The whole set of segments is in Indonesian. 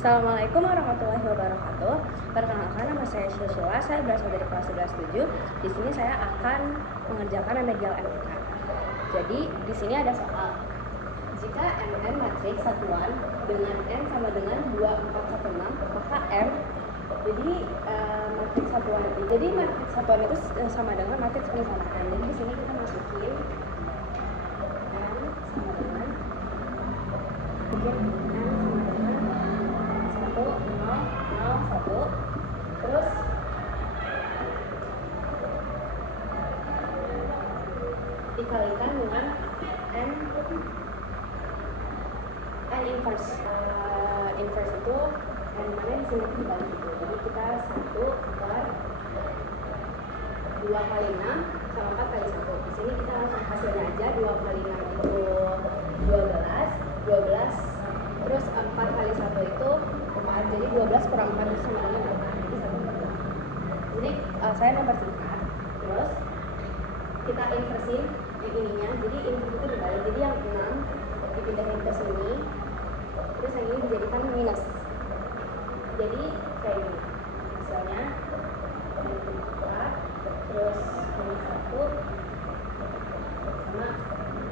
Assalamualaikum warahmatullahi wabarakatuh. Perkenalkan, nama saya Syusila, saya berasal dari kelas 11-7. Di sini saya akan mengerjakan remedial MTK. Jadi di sini ada soal. Jika MN matriks satuan dengan N sama dengan 2416, maka M matriks satuan itu sama dengan matriks P sama N. Jadi di sini kita masukin N sama dengan 1, 0, 0, 1, terus dikalikan dengan N inverse. Inverse itu N mana di sini dibalik itu. Jadi kita 1 per 2 kali 6 sama 4 kali 1. Di sini kita langsung hasilnya aja. 2 kali 6 itu 12, terus 4 kali 1 itu 4. Jadi 12 kurang 4 itu sama dengan 8. Jadi 1 per 8. Jadi saya mempersingkat. Terus kita inversin yang ininya. Jadi inverse itu dibalik. Jadi yang 6 dipindahin ke sini. Terus yang ini dijadikan minus. Jadi kayak gini. Hasilnya minus 4, terus minus 1 sama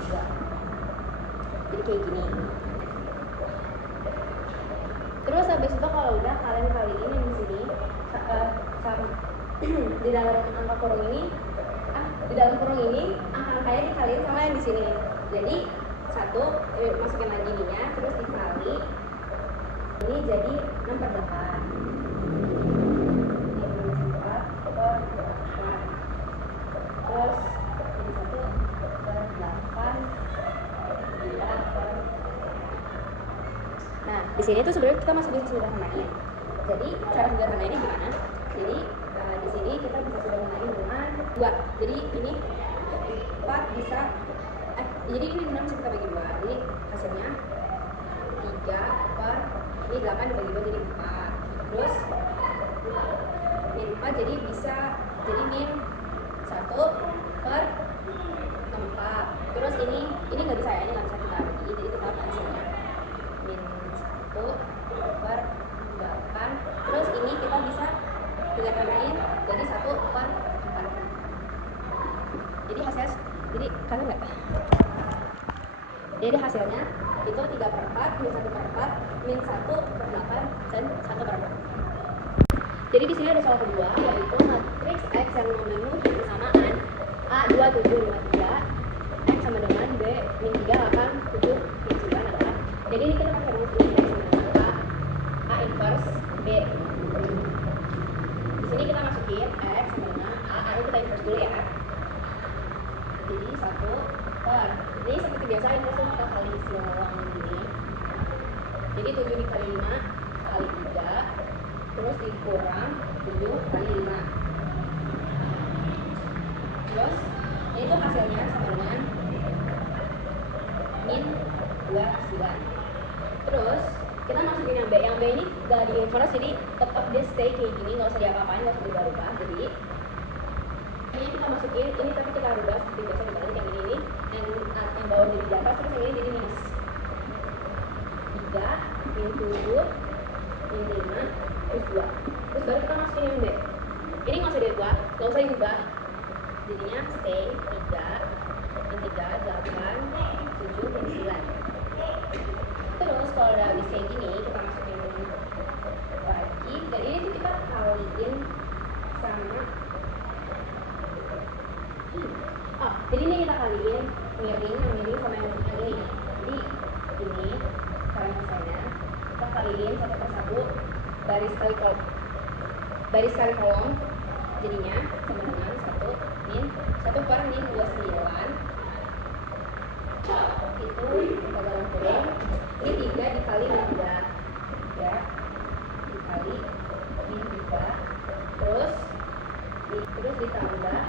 2. Jadi kayak gini. Terus habis itu kalau udah kalian kaliin yang di sini di dalam angka kurung ini, angka-angkanya dikaliin sama yang di sini. Jadi 1 masukin lagi ininya, terus dikali ini jadi 6 per 8. Ini 4 per 8. Terus ini 1 per 8. Nah, di sini tuh sebenarnya kita masih bisa sederhanain. Jadi cara sederhanainnya gimana? Jadi di sini kita bisa sederhanain dengan 2. Jadi ini 4 bisa jadi ini 6 bisa kita bagi 2. Jadi hasilnya 3 per ini 8 dibagi 2 jadi 4. Terus min 4 jadi bisa jadi min 1 per 4. Terus ini nggak bisa ya, ini nggak bisa kita bagi, jadi tetap hasilnya min 1 per 8. Terus ini kita bisa sederhanain jadi 1 per 4. Jadi hasilnya, jadi kalian nggak? Jadi hasilnya itu 3 per 4, min 1 per 4, min 1 per 8, dan 1 per 4. Jadi di sini ada soal kedua, yaitu matriks X yang memenuhi persamaan A 2, 7, 5, 3, X sama dengan B, min 3, 8, 7, min 9 adalah. Jadi ini kita pakai rumus ini, X sama dengan A inverse B. Di sini kita masukin X sama dengan A itu kita inverse dulu ya. Jadi 1 per, ini seperti biasa inverse kita kali silang ini. Jadi 7 dikali 5 kali 3, terus dikurang 7 kali 5. Terus ini tuh hasilnya sama dengan min 29. Terus kita masukin yang B. Yang B ini gak di inverse, jadi tetap dia stay kayak gini, nggak usah diapa-apain, nggak usah dirubah. Jadi ini kita masukin ini, tapi kita rubah seperti biasa dibalik yang ini yang bawah jadi di atas, terus yang ini jadi minus 3 min 7 min 5 plus 2. Terus baru kita masukin yang B. Ini nggak usah diubah, nggak usah diubah. Jadinya stay 3 min 3 8 7 min 9. Terus kalau udah habis kayak gini, kita masukin lagi, dan ini tuh kita kaliin sama jadi ini kita kaliin miring sama yang ini. Jadi ini cara misalnya kita kaliin 1 per 1 baris kali kolom, jadinya sama dengan 1 per min 29 itu kita dalam kurung ini 3 dikali min 3 ya, dikali min 3, terus ditambah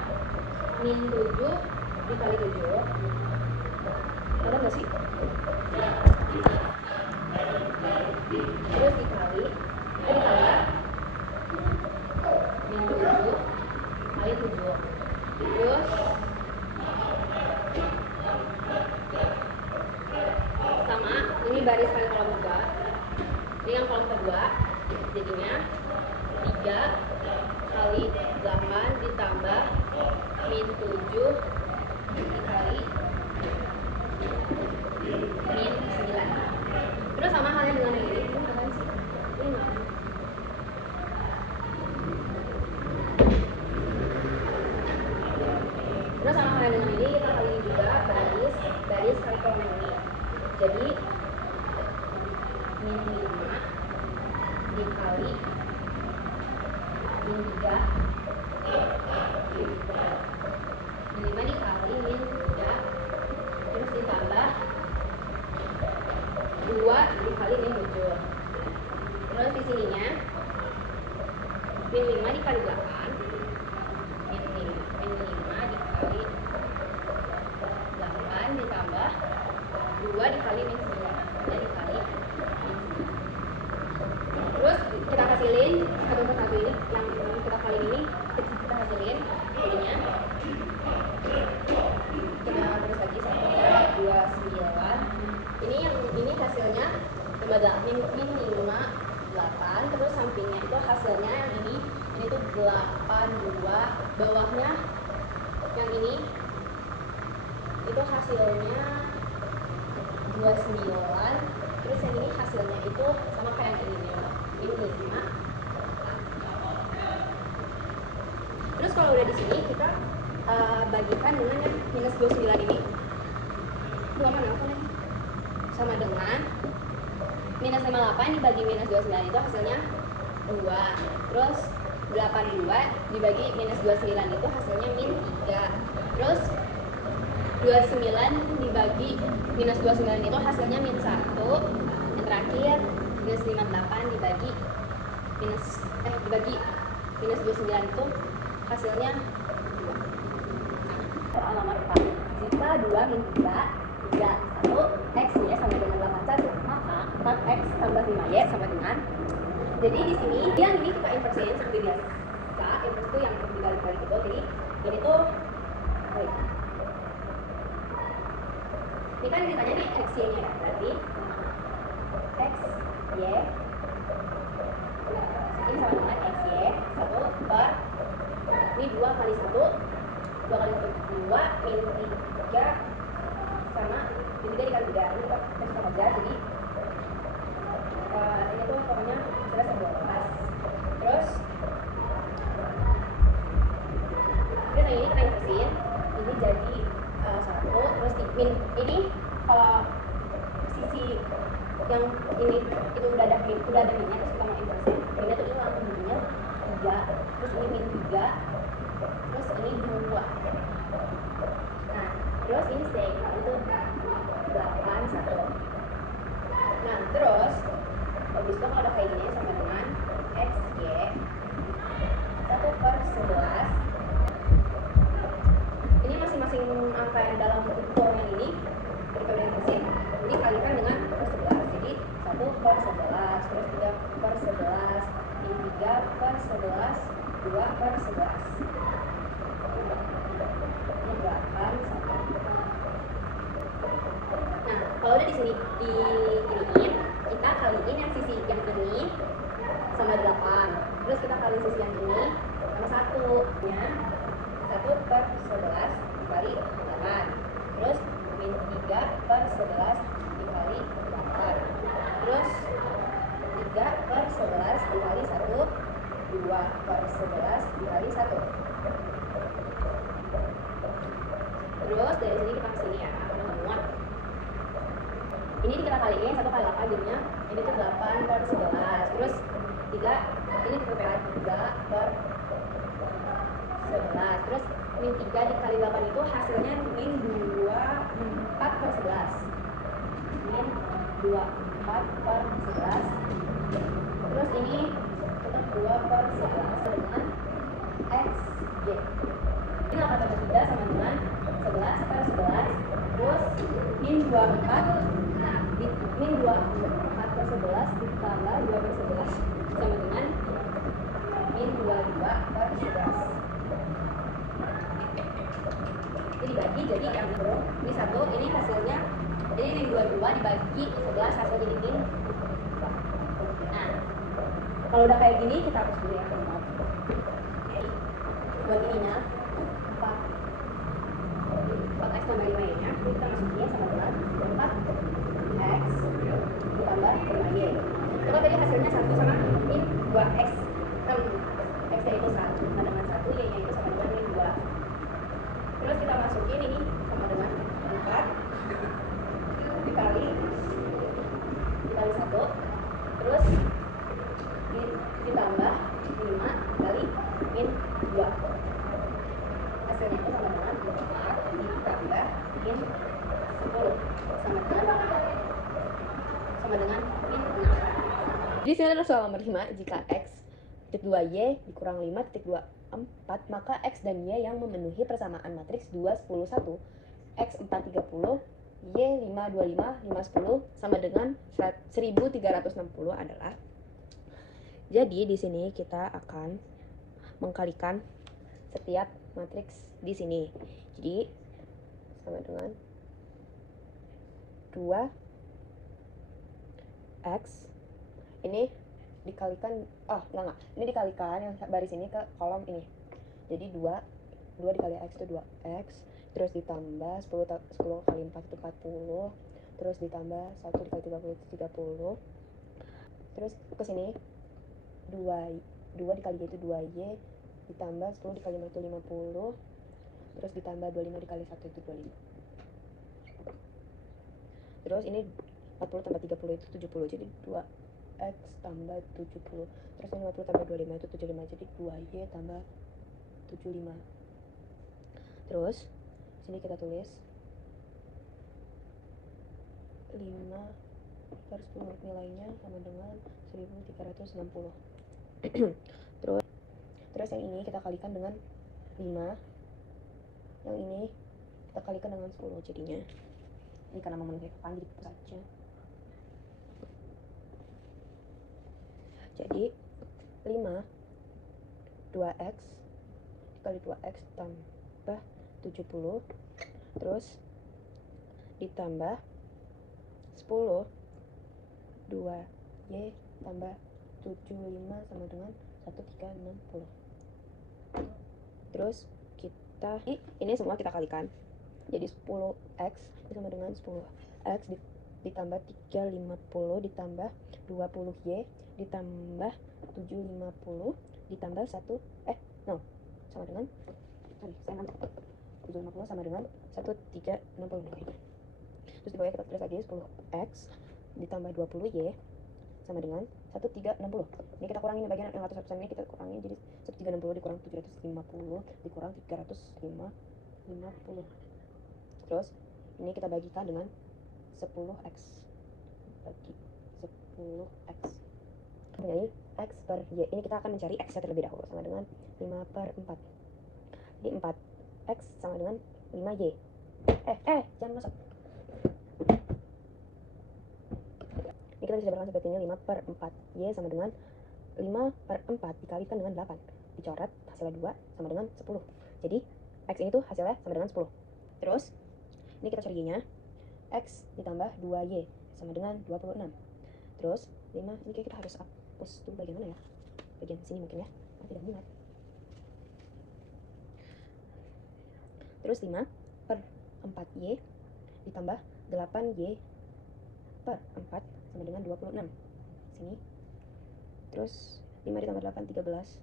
min 7 dikali 7. Ada nggak sih? Terus ditambah min 7 kali 7. Terus sama ini baris kali kolom juga. Ini yang kolom kedua, jadinya 3 kali 8 ditambah min 7 dikali min 9. Terus sama halnya dengan yang ini apaan sih? Ini nggak. Terus sama halnya dengan ini kita kali juga baris kali kolom ini. Jadi min 5 dikali min 3 min 5 dikali min 3 terus ditambah 2 dikali min 7. Terus di sininya min 5 dikali 8 min 5 dikali 8 ditambah 2 dikali min 9 dikali min 9. Terus kita hasilin satu persatu ini yang kita kali ini kita hasilin jadinya kita terus lagi 1, 2, 9. Ini hasilnya min 5 8 terus sampingnya itu hasilnya yang ini tuh 8 2 bawahnya yang ini itu hasilnya 29 terus yang ini hasilnya itu sama kayak yang ini min 5. Terus kalau udah di sini kita bagikan dengan yang minus 29 ini. Dua mana apa nih? Sama dengan minus 58 dibagi minus 29 itu hasilnya 2. Terus 82 dibagi minus 29 itu hasilnya min 3. Terus 29 dibagi minus 29 itu hasilnya min 1. Yang terakhir minus 58 dibagi minus 29 itu hasilnya 2. Soal nomor 4. Jika 2 min 3 1 x y sama dengan 81 maka 4x tambah 5y sama dengan. Jadi di sini yang ini kita inversiin seperti biasa. Invers itu yang dikali-kali gitu. Jadi ini tuh ini kan ditanya nih x y nya ya, berarti x y ini sama dengan x y 1 per ini 2 kali 1 2 kali 1 2 min 3 sama min 3 dikali 3 ini kita kerja jadi ini tuh pokoknya sudah 12. Terus ini kita inversin ini jadi 1 terus min ini kalau sisi yang ini itu udah ada minnya terus kita mau inversin minnya tuh ini langsung minnya 3 terus ini min 3 terus ini 2. Nah terus ini sek itu 8 1. Nah terus habis itu kalau ada kayak gini sama dengan x y 1 per 11. Ini masing-masing angka yang dalam form ini ketika udah inversin dikalikan dengan per 11. Jadi 1 per 11 terus 3 per 11 ini 3 per 11 2 per 11 ini 8 1. Nah kalau udah di sini diiniin kita kaliin yang sisi yang ini sama 8 terus kita kali sisi yang ini sama 1 nya 1 per 11 dikali 8 terus min 3 per 11 dikali 8 terus 3 per 11 dikali 1 2 per 11 dikali 1. Terus dari sini kita ke sini ya muat ini kita kaliin 1 kali 8 jadinya ini tuh 8 per 11 terus 3 ini diperpelai 3 per 11 terus min 3 dikali 8 itu hasilnya min 4 per 11 min 24 per 11 terus ini tetap 2 per 11 dengan x y ini 8 per 3 sama dengan 11 per 11 terus min 24 min 24 per 11 ditambah 2 per 11 sama dengan min 22 per 11. Ini dibagi jadi yang ini 1 ini hasilnya ini min 22 dibagi 11 hasilnya jadi min 2. Kalau udah kayak gini kita hapus dulu yang keempat. Buat ininya 4x tambah 5 y nya kita masukin sama dengan 4x ditambah 5y. Coba tadi hasilnya 1 sama min 2x. X nya itu 1 sama dengan 1, y nya itu sama dengan min 2. Terus kita masukin ini sama dengan 4 dikali 1, terus ditambah 5 kali min 2. Hasilnya itu sama dengan 4 ditambah min 10 sama dengan min 6. Di sini ada soal nomor 5. Jika x titik 2y dikurang 5 titik 24, maka x dan y yang memenuhi persamaan matriks 2, 10, 1, x 4, 30, y 5, 25, 5, 10 sama dengan 1360 adalah. Jadi di sini kita akan mengkalikan setiap matriks di sini. Jadi sama dengan 2x ini dikalikan, enggak, ini dikalikan yang baris ini ke kolom ini. Jadi 2 dikali x itu 2x, terus ditambah 10 kali 4 itu 40, terus ditambah 1 dikali 30 itu 30, terus ke sini 2 dikali y itu 2y, ditambah 10 dikali 5 itu 50, terus ditambah 25 dikali 1 itu 25. Terus ini 40 tambah 30 itu 70, jadi 2x tambah 70. Terus ini 50 tambah 25 itu 75, jadi 2y tambah 75. Terus sini kita tulis 5 per 10 nilainya sama dengan 1360. Terus yang ini kita kalikan dengan 5, yang ini kita kalikan dengan 10 jadinya. Ini karena memenuhi kapan jadi saja. Jadi 5 2x dikali 2x tambah 70, terus ditambah 10 2y tambah 75 sama dengan 1360. Terus kita ini semua kita kalikan. Jadi 10x sama dengan 10x ditambah 350 ditambah 20y ditambah 750 ditambah 1 sama dengan 750 sama dengan 1360. Terus di bawah kita tulis lagi 10x ditambah 20y sama dengan 1360. Ini kita kurangin bagian yang ratusan ini, kita kurangin jadi 1360 dikurang 750 dikurang 350. Terus ini kita bagikan dengan 10x bagi 10x. Jadi x per y, ini kita akan mencari x terlebih dahulu, sama dengan 5 per 4. Jadi 4x sama dengan 5y. Jangan masuk. Ini kita bisa berlangsung seperti ini, 5 per 4y sama dengan 5 per 4 dikalikan dengan 8. Dicoret, hasilnya 2 sama dengan 10. Jadi x ini tuh hasilnya sama dengan 10. Terus ini kita cari y-nya, x ditambah 2y sama dengan 26. Terus 5, ini kayak kita harus hapus tuh bagian mana ya? Bagian sini mungkin ya, tidak muat. Terus 5 per 4y ditambah 8y per 4 sama dengan 26. Sini. Terus 5 ditambah 8, 13.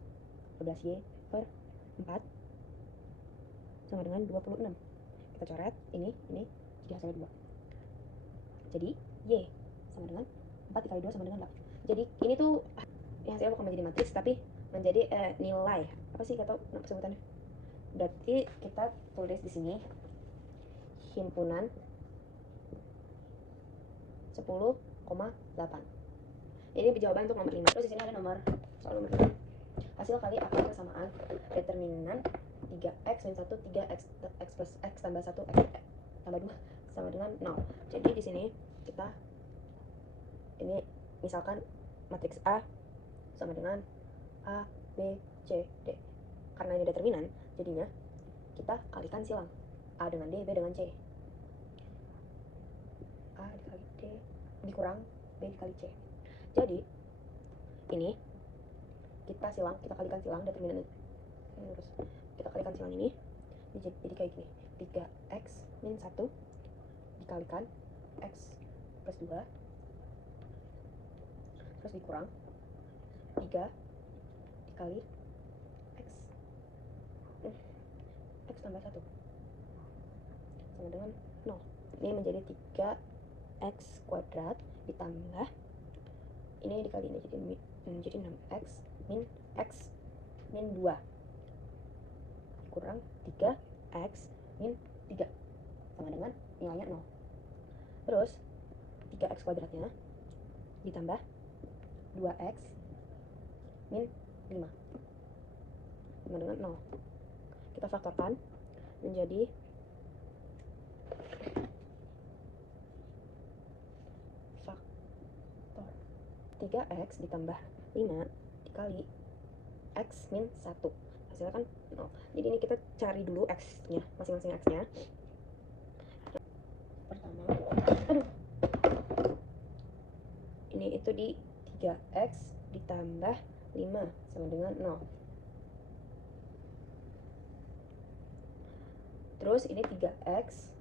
12y per 4 sama dengan 26. Kita coret ini jadi hasilnya 2. Jadi y sama dengan 4 dikali 2 sama dengan 8. Jadi ini tuh yang hasilnya bukan menjadi matriks tapi menjadi nilai. Apa sih kata sebutannya? Berarti kita tulis di sini himpunan 10,8. Ini jawaban untuk nomor 5. Terus di sini ada soal nomor 5. Hasil kali akar persamaan determinan 3x min 1 3x plus x tambah 1 x tambah 2 sama dengan 0. Jadi di sini kita ini misalkan matriks A sama dengan A, B, C, D. Karena ini determinan, jadinya kita kalikan silang. A dengan D, B dengan C. A dikali D dikurang B dikali C. Jadi ini kita kalikan silang determinan ini terus kita kalikan silang ini jadi kayak gini, 3x min 1 dikalikan x plus 2 terus dikurang 3 dikali x tambah 1 sama dengan 0. Ini menjadi 3x kuadrat ditambah ini dikali ini jadi 6x min x min 2 kurang 3x min 3 sama dengan nilainya 0. Terus 3x kuadratnya ditambah 2x min 5 sama dengan 0. Kita faktorkan menjadi faktor 3x ditambah 5 dikali x min 1 hasilnya kan 0. Jadi ini kita cari dulu x nya, masing-masing x nya. Pertama ini itu di 3x ditambah 5 sama dengan 0. Terus ini 3x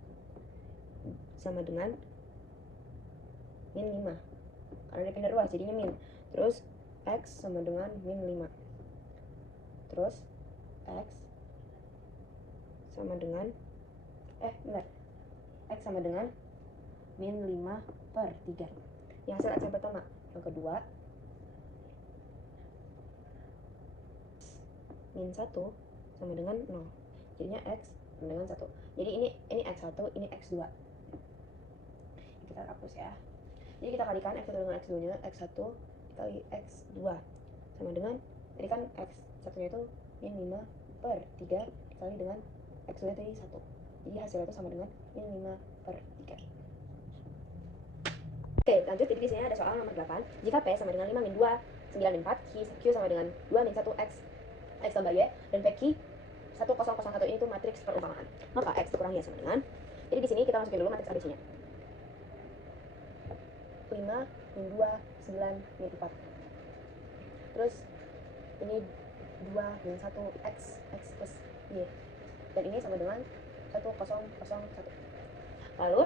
sama dengan min 5 karena dia pindah ruas jadinya min. Terus x sama dengan min 5. Terus x sama dengan x sama dengan min 5 per 3. Yang hasil x yang pertama. Yang kedua min 1 sama dengan 0. Jadinya x sama dengan 1. Jadi ini x1, ini x2. Kita hapus ya. Jadi kita kalikan x1 dengan x2 nya, x1 dikali x2 sama dengan, tadi kan x1 nya itu min 5 per 3 dikali dengan x2 nya tadi 1. Jadi hasilnya itu sama dengan min 5 per 3. Oke, lanjut. Jadi di sini ada soal nomor 8. Jika P sama dengan 5 min 2, 9 min 4, Q sama dengan 2 min 1 x tambah y, dan PQ 1001 ini tuh matriks perumpamaan. Maka x dikurang y sama dengan, jadi di sini kita masukin dulu matriks ABC-nya. 5 min 2, 9 min 4. Terus ini 2 min 1 x plus y. Dan ini sama dengan 1001. Lalu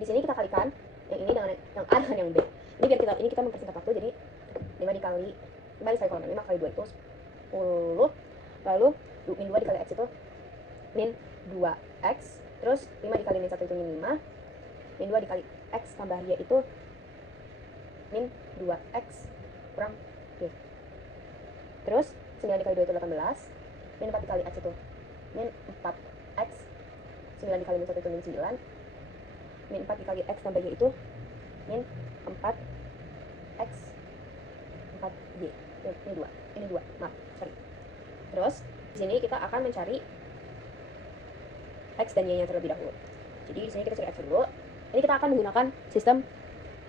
di sini kita kalikan yang ini dengan yang A dengan yang B. Ini biar kita mempersingkat waktu, jadi 5 dikali kolom 5 kali 2 itu 10. Lalu min 2 dikali x itu min 2x. Terus 5 dikali min 1 itu min 5. Min 2 dikali x tambah y itu min 2x kurang y. Terus 9 dikali 2 itu 18. Min 4 dikali x itu min 4x. 9 dikali min 1 itu min 9. Min 4 dikali x tambah y itu min 4x 4y. Ini 2. Maaf, sorry. Terus di sini kita akan mencari x dan y nya terlebih dahulu. Jadi di sini kita cari x dulu. Ini kita akan menggunakan sistem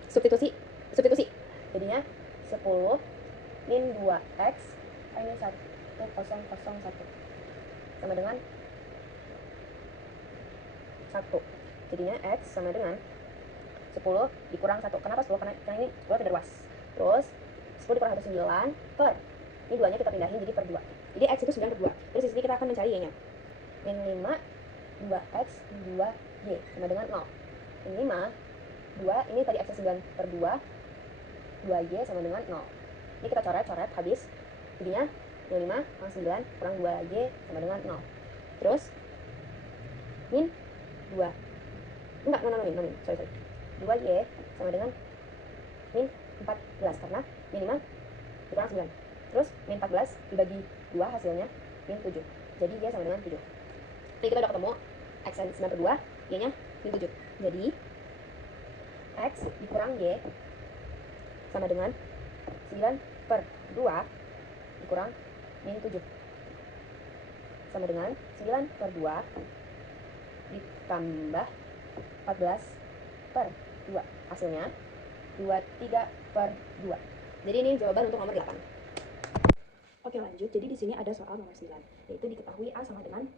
substitusi. Jadinya 10 min 2x ini 1001 sama dengan 1. Jadinya x sama dengan 10 dikurang 1. Kenapa 10? Karena ini 2 tidak luas. Terus 10 dikurang 1 9 per, ini 2 nya kita pindahin jadi per 2. Jadi x itu 9 per 2. Terus di sini kita akan mencari y nya. Min 5 2x 2y sama dengan 0. Min 5 2, ini tadi x 9 per 2, 2y sama dengan 0. Ini kita coret habis. Jadinya min 5 kurang 9 kurang 2y sama dengan 0. Terus min 2, enggak, min, sorry 2y sama dengan min 14 karena min 5 dikurang 9. Terus min 14 dibagi 2 hasilnya min 7. Jadi y sama dengan 7. Jadi kita udah ketemu x 9 per 2, y nya min 7. Jadi x dikurang y sama dengan 9 per 2 dikurang min 7 sama dengan 9 per 2 ditambah 14 per 2. Hasilnya 23 per 2. Jadi ini jawaban untuk nomor 8. Oke, lanjut. Jadi di sini ada soal nomor 9, yaitu diketahui A sama dengan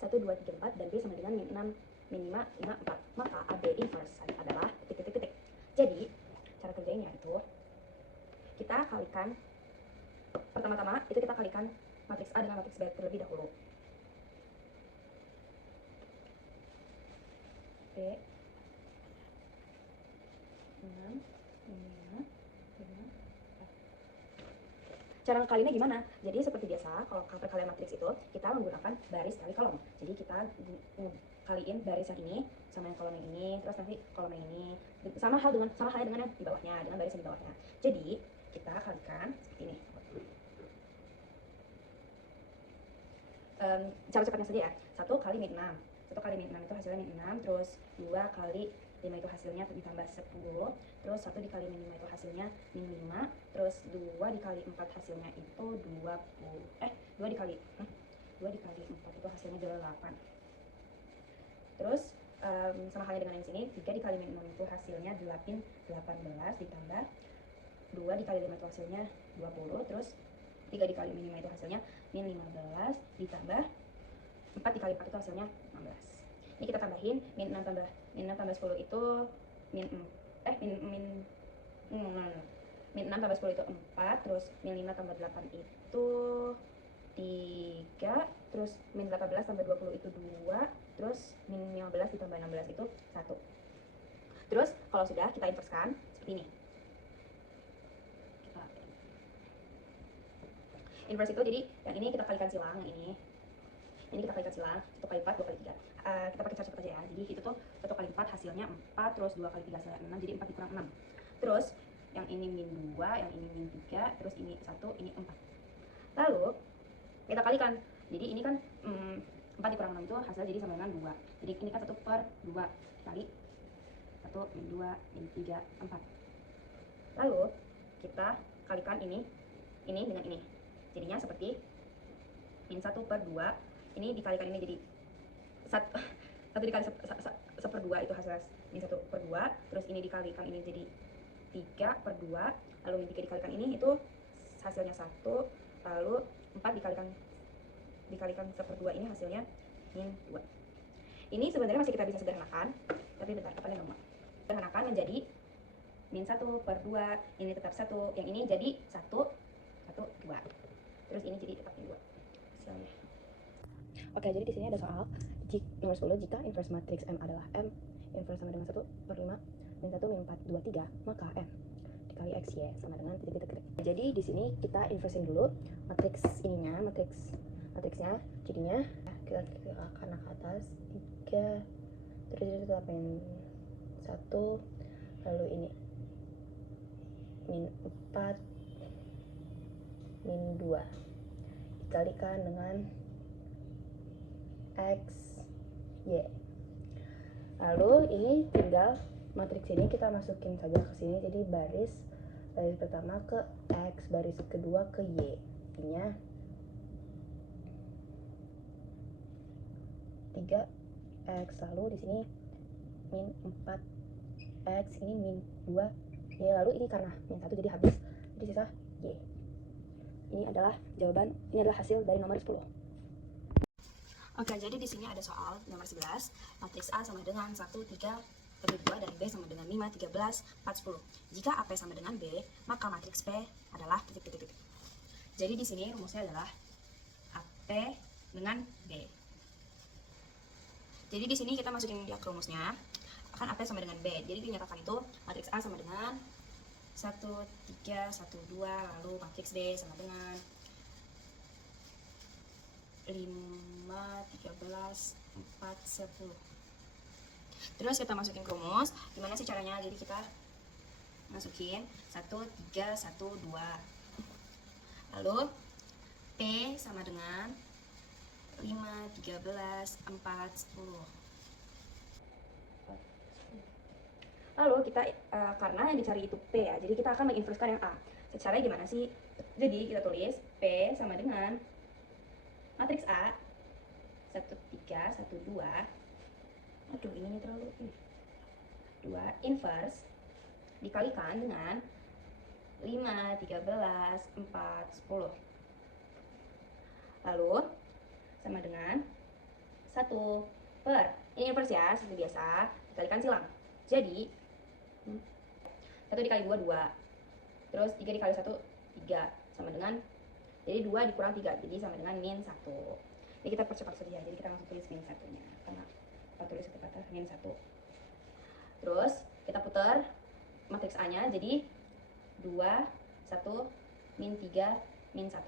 1, 2, 3, 4 dan B sama dengan min 6, min 5, 5, 4. Maka AB inverse adalah titik. Jadi cara kerjanya itu kita kalikan pertama-tama itu kita kalikan matriks A dengan matriks B terlebih dahulu. B 6 5 5. Cara ngekalinnya gimana? Jadi seperti biasa, kalau perkalian matriks itu kita menggunakan baris kali kolom. Jadi kita kaliin baris yang ini sama yang kolom yang ini, terus nanti kolom yang ini sama halnya dengan yang di bawahnya, dengan baris yang di bawahnya. Jadi kita kalikan seperti ini. Cara cepatnya saja ya. 1 kali min 6. 1 kali min 6 itu hasilnya min 6, terus 2 kali 5 itu hasilnya ditambah 10, terus 1 dikali min 5 itu hasilnya min 5, terus 2 dikali 4 hasilnya itu 2 dikali 4 itu hasilnya 8. Terus sama halnya dengan yang sini, 3 dikali min 6 itu hasilnya 18 ditambah 2 dikali 5 itu hasilnya 20, terus 3 dikali min 5 itu hasilnya min 15 ditambah 4 dikali 4 itu hasilnya 16. Ini kita tambahin min 6 tambah 10 itu min 6 tambah 10 itu 4, terus min 5 tambah 8 itu 3, terus min 18 tambah 20 itu 2, terus min 15 ditambah 16 itu 1. Terus kalau sudah kita inverskan seperti ini. Inverse itu jadi yang ini kita kalikan silang, yang ini kita kalikan silang, 1 kali 4, 2 kali 3. Kita pakai cara cepat aja ya. Jadi itu tuh 1 kali 4 hasilnya 4, terus 2 kali 3 hasilnya 6, jadi 4 dikurang 6. Terus yang ini min 2, yang ini min 3, terus ini 1, ini 4. Lalu kita kalikan. Jadi ini kan 4 dikurang 6 itu hasilnya jadi sama dengan 2. Jadi ini kan 1 per 2 kali 1 min 2 min 3 4. Lalu kita kalikan ini dengan ini. Jadinya seperti min 1 per 2, ini dikalikan ini jadi 1 dikali 1 per 2 itu hasilnya min 1 per 2, terus ini dikalikan ini jadi 3 per 2, lalu min 3 dikalikan ini itu hasilnya 1, lalu 4 dikalikan 1 per 2 ini hasilnya min 2. Ini sebenarnya masih kita bisa sederhanakan, tapi bentar, kapan yang nomor? Sederhanakan menjadi min 1 per 2, ini tetap 1, yang ini jadi 1, 2. Terus ini jadi tetap 2 hasilnya. Oke, jadi di sini ada soal nomor 10, jika inverse matriks M adalah M inverse sama dengan 1 per 5 min 1 min 4 2 3, maka M dikali XY sama dengan titik-titik. Jadi di sini kita inversin dulu matriks ininya, matriksnya. Jadinya kita akan ke atas 3, terus itu tetap min 1, lalu ini min 4 min 2 dikalikan dengan X, Y. Lalu ini tinggal matriks ini kita masukin saja ke sini, jadi baris pertama ke X, baris kedua ke Y. Artinya 3X, lalu di sini min 4X, ini min 2 Y, lalu ini karena min 1 jadi habis, jadi sisa Y. Ini adalah jawaban, ini adalah hasil dari nomor 10. Oke, jadi di sini ada soal nomor 11. Matriks A sama dengan 1, 3, 2, dan B sama dengan 5, 13, 4, 10. Jika AP sama dengan B, maka matriks P adalah titik-titik. Jadi di sini rumusnya adalah AP dengan B. Jadi di sini kita masukin dia ke rumusnya, akan AP sama dengan B. Jadi dinyatakan itu matriks A sama dengan 1, 3, 1, 2, lalu matriks B sama dengan 5, 13, 4, 10. Terus kita masukin ke rumus. Gimana sih caranya? Jadi kita masukin 1, 3, 1, 2. Lalu P sama dengan 5, 13, 4, 10. Lalu kita, karena yang dicari itu P ya, jadi kita akan menginverskan yang A. Caranya gimana sih? Jadi kita tulis P sama dengan matriks A 1, 3, 1, 2. Aduh, ininya terlalu 2 inverse dikalikan dengan 5, 13, 4, 10. Lalu sama dengan 1 per, ini inverse ya, seperti biasa, dikalikan silang. Jadi 1 dikali 2, 2. Terus 3 dikali 1, 3. Sama dengan Jadi 2 dikurang 3, jadi sama dengan min 1. Ini kita percepat saja, jadi kita langsung tulis min 1-nya. Karena kita tulis secepatnya min 1. Terus kita putar matriks A-nya, jadi 2, 1, min 3, min 1.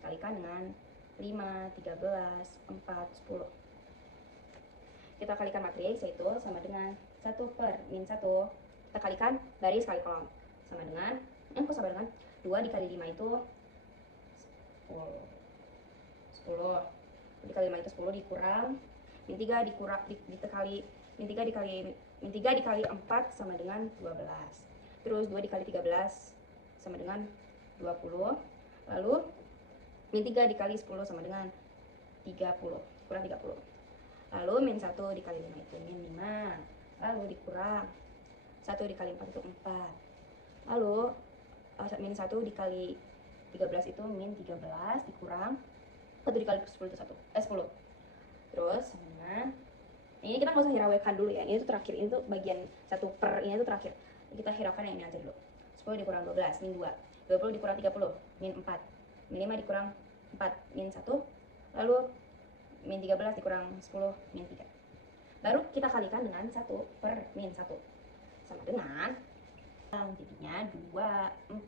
Kalikan dengan 5, 13, 4, 10. Kita kalikan matriks, yaitu sama dengan 1 per min 1. Kita kalikan baris kali kolom. Sama dengan, kok sama dengan 2 dikali 5 itu 10. 10 dikali 5 itu 10 dikurang min 3 dikurang dikali min 3 dikali 4 sama dengan 12. Terus 2 dikali 13 sama dengan 20. Lalu min 3 dikali 10 sama dengan 30, kurang 30. Lalu min 1 dikali 5 itu min 5. Lalu dikurang 1 dikali 4 itu 4. Lalu min 1 dikali 13 itu min 13 dikurang 1 dikali 10 itu 10. Terus sama ini kita nggak usah hiraukan dulu ya, ini tuh terakhir, ini tuh bagian 1 per ini tuh terakhir. Kita hiraukan yang ini aja dulu. 10 dikurang 12 min 2, 20 dikurang 30 min 4, min 5 dikurang 4 min 1, lalu min 13 dikurang 10 min 3. Baru kita kalikan dengan 1 per min 1 sama dengan jadinya 2, 4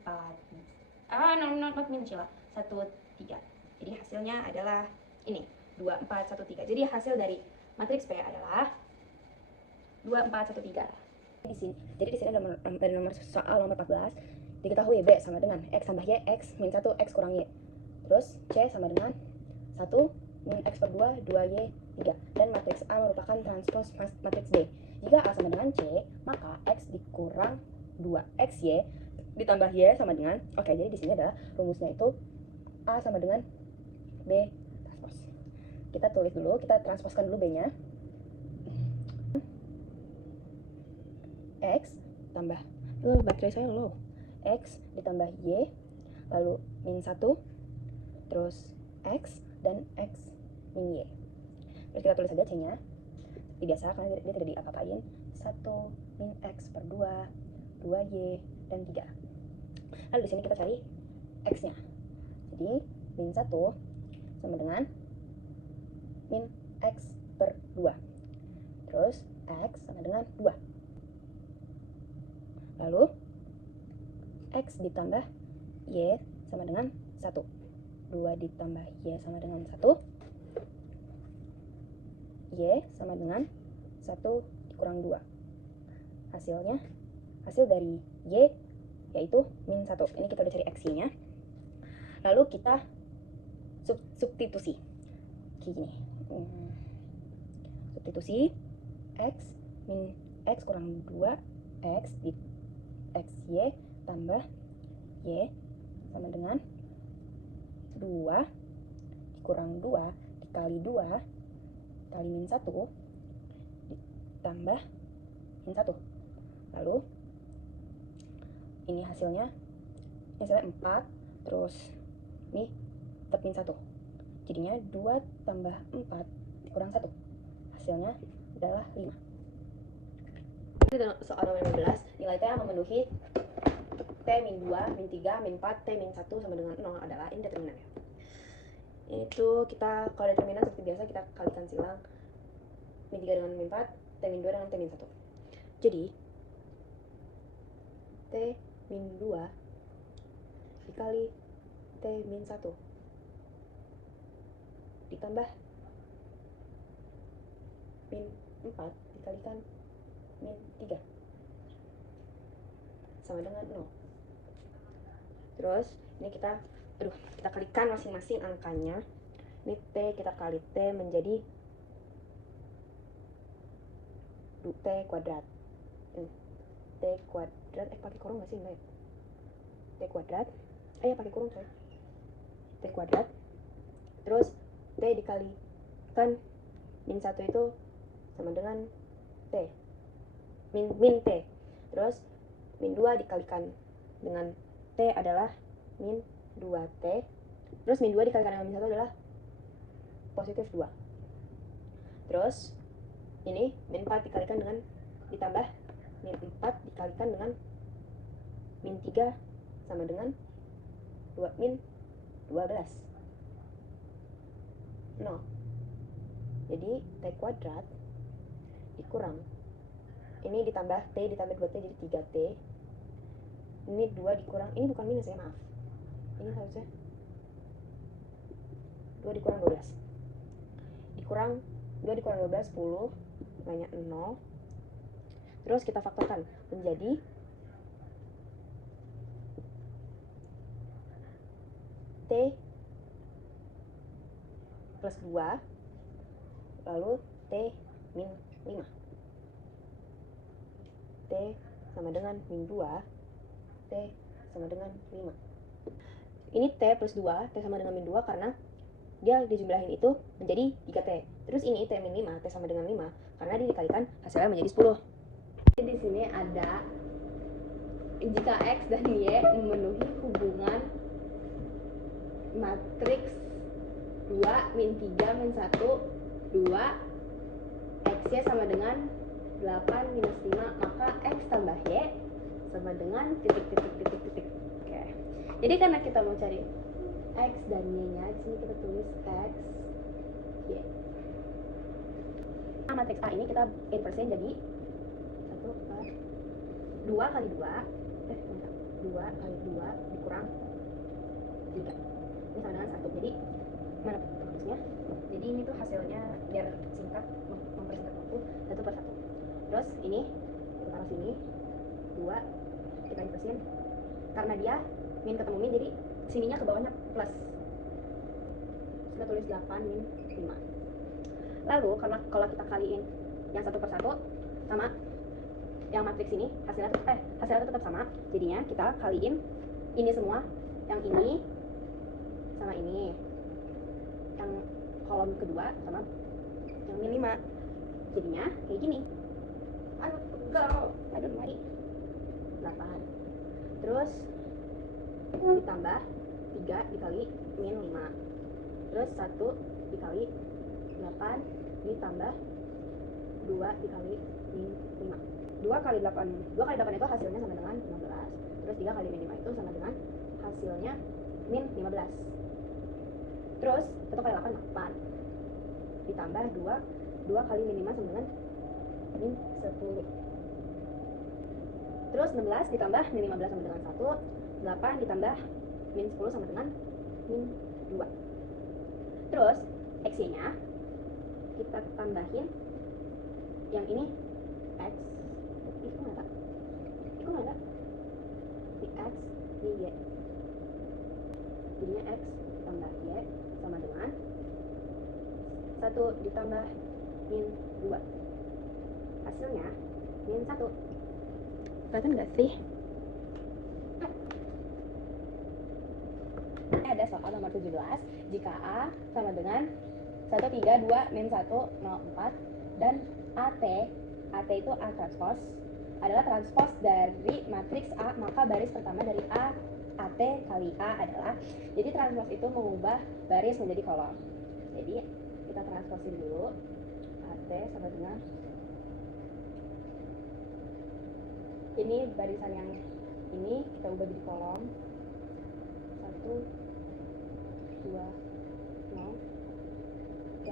min 1, 3. Jadi hasilnya adalah ini 2, 4, 1, 3. Jadi hasil dari matriks P adalah 2, 4, 1, 3. Jadi di sini dari nomor soal nomor 14 diketahui B sama dengan X tambah Y, X min 1, X kurang Y. Terus C sama dengan 1 min X per 2, 2Y, 3. Dan matriks A merupakan transpos matriks D. Jika A sama dengan C, maka X dikurang 2XY ditambah Y sama dengan, oke, jadi di sini adalah rumusnya itu A sama dengan B transpos. Kita tulis dulu, kita transposkan dulu B-nya. X tambah, baterai saya low. X ditambah Y, lalu min 1, terus X, dan X min Y. Terus kita tulis saja C-nya. Seperti biasa, karena dia tidak diapa-apain. 1 min X per 2, 2Y, dan 3. Lalu di sini kita cari X-nya. Jadi, min 1 sama dengan min X per 2. Terus, X sama dengan 2. Lalu, X ditambah Y sama dengan 1. 2 ditambah Y sama dengan 1. Y sama dengan 1 dikurang 2. Hasilnya, hasil dari Y yaitu min 1. Ini kita udah cari X-nya. Lalu kita substitusi. Kayak gini. Substitusi X min X kurang 2, X di XY tambah Y sama dengan 2 dikurang 2 dikali 2 kali min 1 ditambah min 1. Lalu ini hasilnya 4, terus ini tetap min 1. Jadinya 2 tambah 4 dikurang 1. Hasilnya adalah 5. Soal nomor 15, nilai T yang memenuhi T min 2, min 3, min 4, T min 1 sama dengan 0 adalah ini determinannya. Itu kita, kalau determinan seperti biasa kita kalikan silang min 3 dengan min 4, T min 2 dengan T min 1. Jadi T min 2 dikali T min 1 ditambah min 4 dikalikan min 3 sama dengan 0. Terus ini kita kalikan masing-masing angkanya. Ini T kita kali T menjadi T kuadrat. T kuadrat, pakai kurung nggak sih Mbak? T kuadrat, ya pakai kurung coy. T kuadrat. Terus T dikalikan min 1 itu sama dengan T min T. Terus min 2 dikalikan dengan T adalah min 2T. Terus min 2 dikalikan dengan min 1 adalah positif 2. Terus ini min 4 dikalikan dengan ditambah min 4 dikalikan dengan min 3 sama dengan 2 min 12. 0. Jadi T kuadrat dikurang, ini ditambah T ditambah 2T jadi 3T, ini 2 dikurang, ini bukan minus ya, maaf, ini harusnya 2 dikurang 12, dikurang 2 dikurang 12 10, nilainya 0. Terus kita faktorkan menjadi T plus 2 lalu T min 5. T sama dengan min 2, T sama dengan 5. Ini T plus 2, T sama dengan min 2 karena dia dijumlahin itu menjadi 3T. Terus ini T min 5, T sama dengan 5 karena dia dikalikan hasilnya menjadi 10. Di sini ada jika X dan Y memenuhi hubungan matriks 2 min 3 min 1 2 X-Y sama dengan 8 minus 5, maka X tambah Y sama dengan titik. Oke. Jadi karena kita mau cari X dan Y-nya, di sini kita tulis X, Y. Nah, matriks A ini kita inverse jadi 2 kali 2 kali 2 dikurang 3. Ini sama dengan 1. Jadi mana terusnya? Jadi ini tuh hasilnya biar singkat, mempersingkat waktu 1/1. Terus ini kita taruh sini 2 kita inversin karena dia min ketemu min, jadi sininya ke bawahnya plus. Kita tulis 8 min 5. Lalu karena kalau kita kaliin yang 1/1 sama yang matriks ini hasilnya tetap sama, jadinya kita kaliin ini semua, yang ini sama ini, yang kolom kedua sama yang min 5, jadinya kayak gini. Aduh mari 8. Terus ditambah 3 dikali min 5, terus 1 dikali 8 ditambah 2 dikali min 5. 2 kali 8 itu hasilnya sama dengan 15. Terus 3 kali min 5 itu sama dengan hasilnya min 15. Terus 1 kali 8 8 ditambah 2 kali min 5 sama dengan min 10. Terus 16 ditambah min 15 sama dengan 1, 8 ditambah min 10 sama dengan min 2. Terus X-nya kita tambahin yang ini X, itu nggak di X di Y, jadinya X tambah Y sama dengan 1 ditambah min 2, hasilnya min 1. Kelihatan nggak sih? Ada soal nomor 17, jika A sama dengan 132 min 1 04 dan AT itu A transpose adalah transpose dari matriks A, maka baris pertama dari A AT kali A adalah, jadi transpose itu mengubah baris menjadi kolom. Jadi kita transposin dulu, AT sama dengan ini barisan yang ini kita ubah jadi kolom 1 2 0 3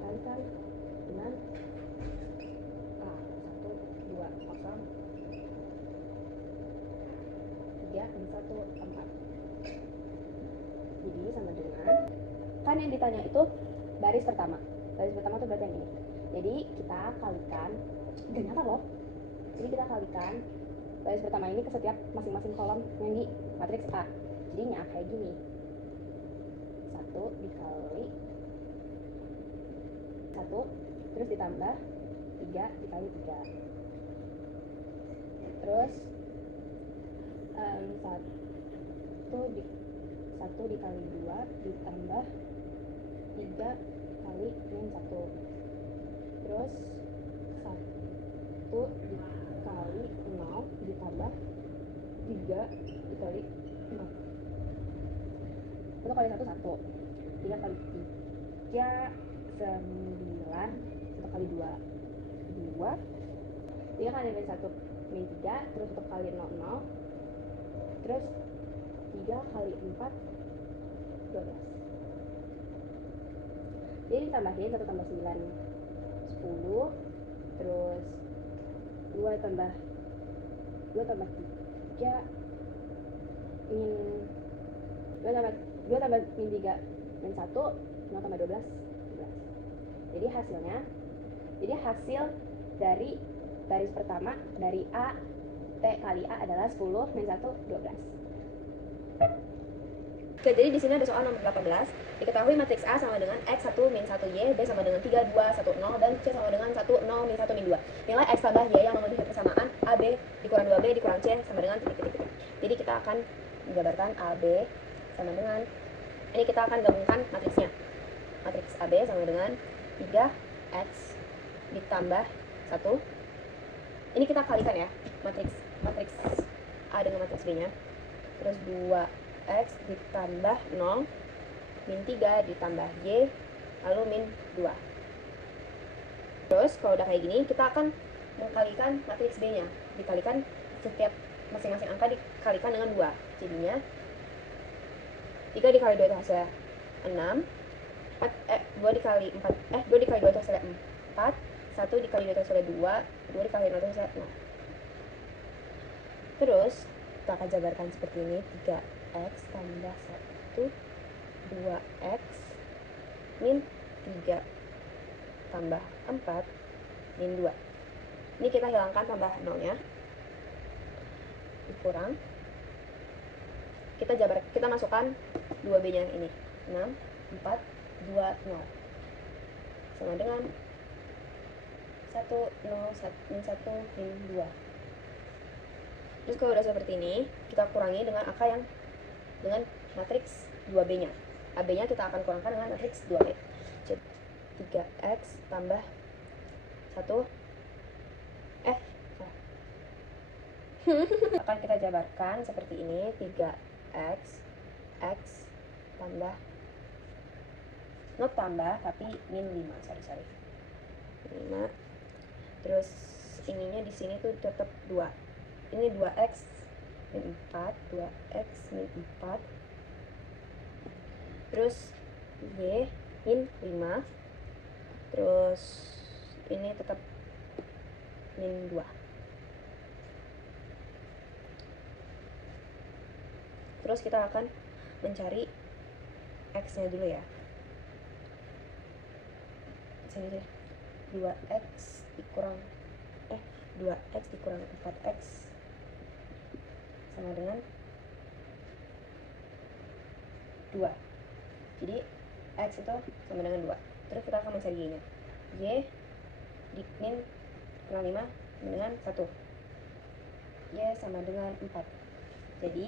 kalikan dengan A 1 2 0 3 min 1 4. Jadi sama dengan, kan yang ditanya itu baris pertama itu berarti yang ini. Jadi kita kalikan, gak nyata loh. Jadi kita kalikan baris pertama ini ke setiap masing-masing kolom yang di matriks A. Jadinya kayak gini, 1 dikali 1 terus ditambah 3 dikali 3, terus 1 dikali 2 ditambah 3 kali min 1, terus 1 dikali 0 ditambah 3 dikali 0. 1 kali 1 1, 3 kali 3 9, 1 kali 2 2, 3 kali min 1 min 3, terus 1 kali 0 0, Terus 3 kali 4 12. Jadi ditambahin 1 tambah 9 10. Terus 2 tambah 3 min 2 tambah min 3 min 1 0 tambah 12 12. Jadi hasil dari baris pertama dari A T kali A adalah 10 min 1 12. Oke, jadi di sini ada soal nomor 18. Diketahui matriks A sama dengan X1 min 1Y, B sama dengan 3, 2, 1, 0, dan C sama dengan 1, 0, min 1, min 2. Nilai X tambah Y yang memenuhi persamaan AB dikurang 2B dikurang C sama dengan titik-titik. Jadi kita akan menggambarkan AB sama dengan, ini kita akan gabungkan matriksnya. Matriks AB sama dengan 3X ditambah 1. Ini kita kalikan ya, matriks A dengan matriks B-nya. Terus 2X ditambah 0 min 3 ditambah Y lalu min 2. Terus kalau udah kayak gini, kita akan mengkalikan matriks B-nya. Dikalikan setiap masing-masing angka dikalikan dengan 2. Jadinya 3 dikali 2 itu hasilnya 6. 2 dikali 2 itu hasilnya 4. 1 dikali 2 itu hasilnya 2. 2 dikali 0 itu hasilnya 0. Terus kita akan jabarkan seperti ini. 3X tambah 1 2X min 3 tambah 4 min 2. Ini kita hilangkan tambah 0-nya. Dikurang. Kita masukkan 2B-nya ini. 6, 4, 2, 0. Sama dengan 1, 0, min 1, min 2. Terus kalau udah seperti ini, kita kurangi dengan angka yang dengan matriks 2B-nya. AB-nya kita akan kurangkan dengan matriks 2B. Jadi 3X tambah 1 akan kita jabarkan seperti ini. 3X X tambah not tambah tapi min 5, sorry 5. Terus ininya di sini tuh tetap 2. Ini 2X min 4, 2X min 4. Terus Y min 5. Terus ini tetap min 2. Terus kita akan mencari X-nya dulu ya. Sini deh. 2X dikurang 4X sama dengan 2. Jadi X itu sama dengan 2. Terus kita akan mencari Y-nya. Y di min kurang 5 dengan 1. Y sama dengan 4. Jadi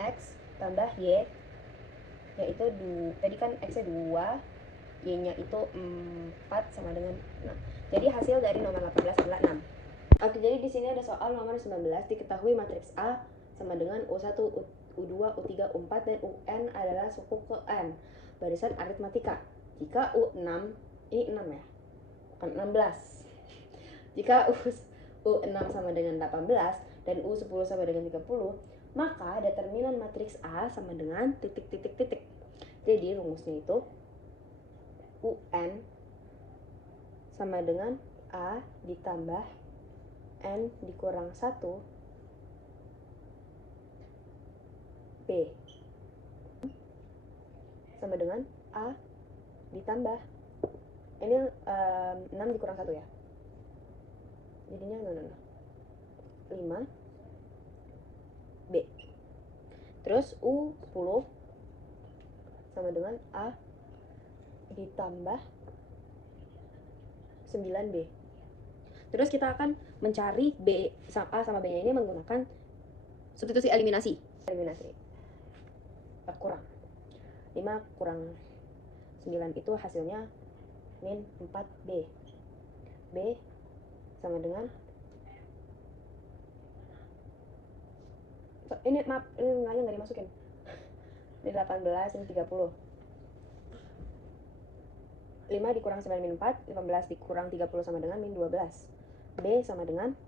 X tambah Y yaitu tadi kan X-nya 2, Y-nya itu 4 sama dengan 6. Jadi hasil dari nomor 18 adalah 6. Oke, jadi di sini ada soal nomor 19. Diketahui matriks A sama dengan U1, U2, U3, U4 dan UN adalah suku ke N. Barisan aritmatika. Jika U6, ini 6 ya, bukan 16. Jika U6 sama dengan 18 dan U10 sama dengan 30, maka determinan matriks A sama dengan titik-titik-titik. Jadi rumusnya itu UN sama dengan A ditambah N dikurang 1 B sama dengan A ditambah ini 6 dikurang 1 ya, jadinya 5 B. Terus U10 sama dengan A ditambah 9B. Terus kita akan mencari B A sama B-nya ini menggunakan substitusi eliminasi. Kurang 5 kurang 9 itu hasilnya min 4B. B sama dengan ini nilainya nggak dimasukin. Ini 18, ini 30. 5 dikurang 9 min 4, 15 dikurang 30 sama dengan min 12. B sama dengan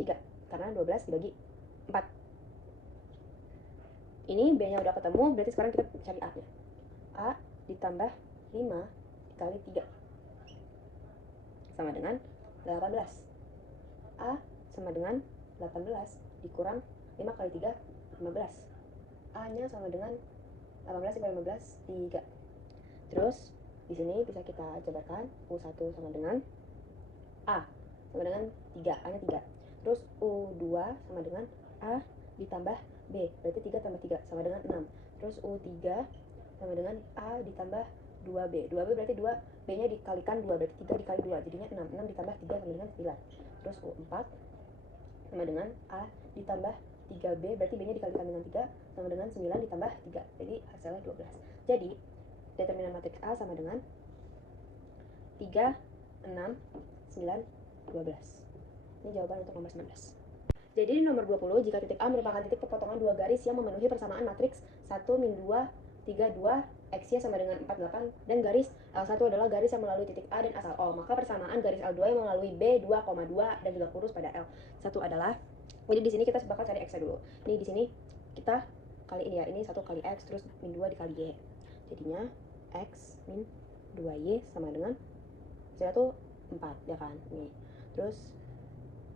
3, karena 12 dibagi 4. Ini B-nya udah ketemu, berarti sekarang kita cari A-nya. A ditambah 5 dikali 3 sama dengan 18. A sama dengan 18 dikurang 5 kali 3, 15. A-nya sama dengan 18 dikali 15, 3. Terus di sini bisa kita jabarkan U1 sama dengan A sama dengan 3, A-nya 3. Terus U2 sama dengan A ditambah B, berarti 3 tambah 3 sama dengan 6. Terus U3 sama dengan A ditambah 2B. 2B berarti 2, B-nya dikalikan 2, berarti 3 dikali 2, jadinya 6. 6 ditambah 3 sama dengan 9. Terus U4 sama dengan A ditambah 3B, berarti B-nya dikalikan dengan 3 sama dengan 9 ditambah 3, jadi hasilnya 12. Jadi determinan matriks A sama dengan 3, 6, 9, 12. Ini jawaban untuk nomor 19. Jadi di nomor 20, jika titik A merupakan titik perpotongan dua garis yang memenuhi persamaan matriks 1, min 2, 3, 2, X-nya sama dengan 4, 8, dan garis L1 adalah garis yang melalui titik A dan asal O, maka persamaan garis L2 yang melalui B 2,2 dan juga lurus pada L1 adalah, jadi di sini kita bakal cari X-nya dulu. Ini di sini kita kali ini ya, ini 1 kali X terus min 2 dikali Y. Jadinya X min 2Y sama dengan hasilnya tuh 4 ya kan. Nih. Terus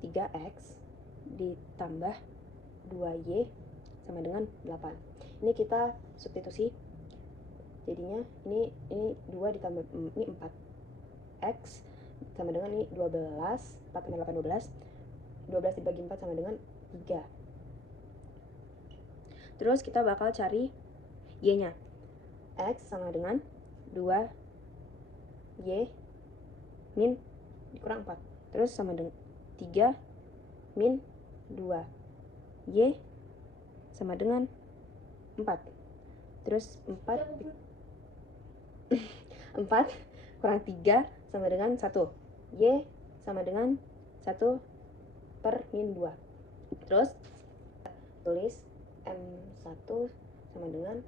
3X ditambah 2Y sama dengan 8. Ini kita substitusi. Jadinya ini 2 ditambah ini 4. X sama dengan ini 12, 4 tambah 8 12. 12 dibagi 4 sama dengan 3. Terus kita bakal cari Y-nya. X sama dengan 2Y min dikurang 4. Terus sama dengan 3 min 2. Y sama dengan 4. Terus 4 4 kurang 3 sama dengan 1. Y sama dengan 1 per min 2. Terus tulis M1 sama dengan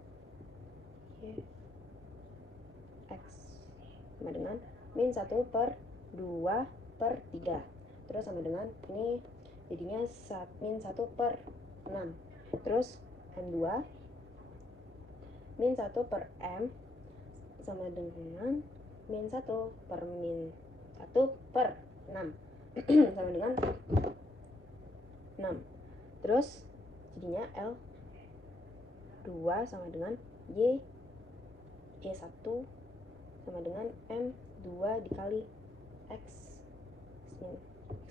Y X sama dengan min 1 per 2 per 3. Terus sama dengan ini jadinya min 1 per 6. Terus M2 min 1 per M sama dengan min 1 per min 1 per 6 sama dengan 6. Terus jadinya L2 sama dengan Y1 sama dengan M2 dikali X min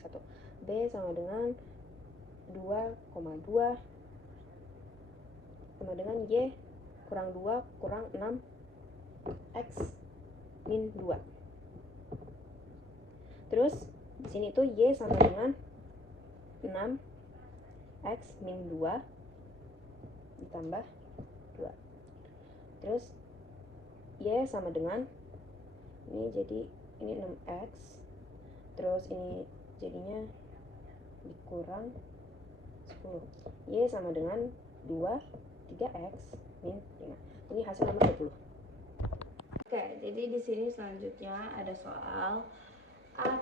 X1. B sama dengan 2,2 sama dengan Y kurang 2 kurang 6 X min 2. Terus di sini tuh Y sama dengan 6 X min 2 ditambah 2. Terus Y sama dengan ini, jadi ini 6X. Terus ini jadinya dikurang 10. Y sama dengan 2 3X min 5. Ini hasil nomor 20. Oke, jadi di sini selanjutnya ada soal A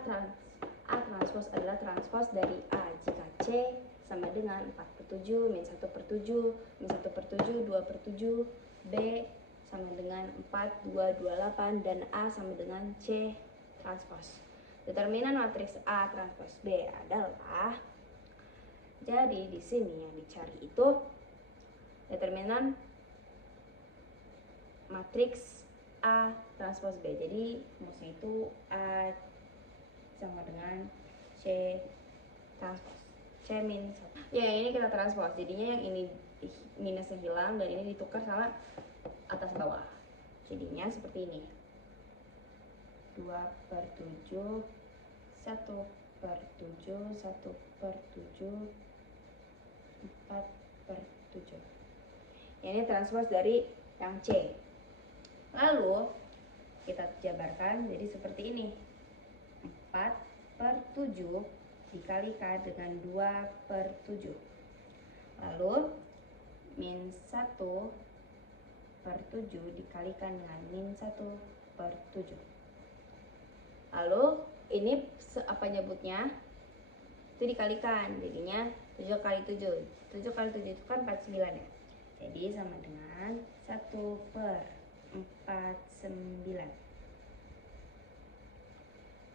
transpos adalah transpos dari A jika C sama dengan 4/7, min 1/7, min 1/7, 2/7, B sama dengan 4, 2, 28, dan A sama dengan C transpos. Determinan matriks A transpos B adalah, jadi di sini yang dicari itu determinan matriks A transpos B. Jadi rumusnya itu A sama dengan C transpos. C min 1. Ya, ini kita transpos. Jadinya yang ini minusnya hilang dan ini ditukar sama atas bawah. Jadinya seperti ini. 2/7, 1/7, 1/7, 4/7. Ini transpos dari yang C. Lalu kita jabarkan jadi seperti ini. 4/7 dikalikan dengan 2/7. Lalu min 1/7 dikalikan dengan min 1/7. Lalu ini apa nyebutnya itu dikalikan, jadinya 7 kali 7 itu kan 49 ya, jadi sama dengan 1/49.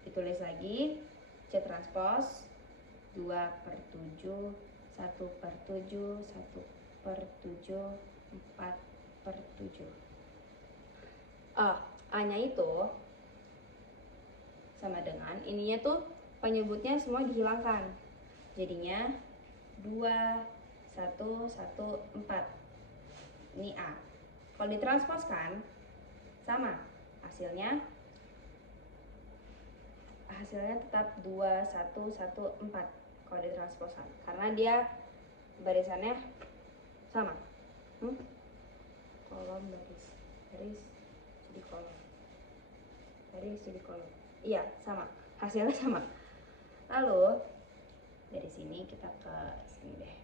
Ditulis lagi C transpos 2/7, 1/7, 1/7, 4/7. A nya itu sama dengan ininya tuh penyebutnya semua dihilangkan, jadinya 2, 1, 1, 4. Ini A. Kalau ditransposkan sama, hasilnya tetap 2, 1, 1, 4 kalau ditransposkan, karena dia barisannya sama. Kolom baris jadi kolom, baris jadi kolom, iya sama, hasilnya sama. Lalu dari sini kita ke sini deh,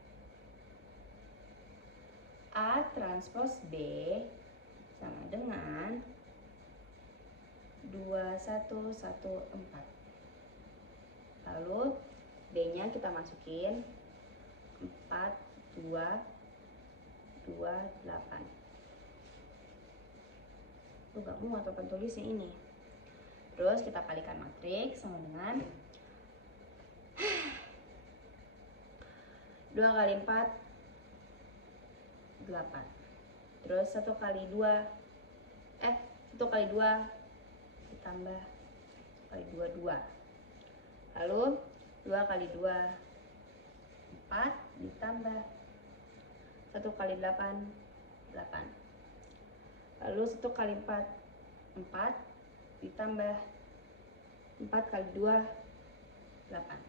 A transpos B sama dengan 2, 1, 1, 4. Lalu B nya kita masukin 4, 2, 2, 8. Tuh gak muat papan tulisnya ini. Terus kita kalikan matriks sama dengan 2 kali 4 8. Terus 1 kali 2 ditambah 1 kali 2 2. Lalu 2 kali 2 4 ditambah 1 kali 8 8. Lalu 1 kali 4 4 ditambah 4 kali 2 8.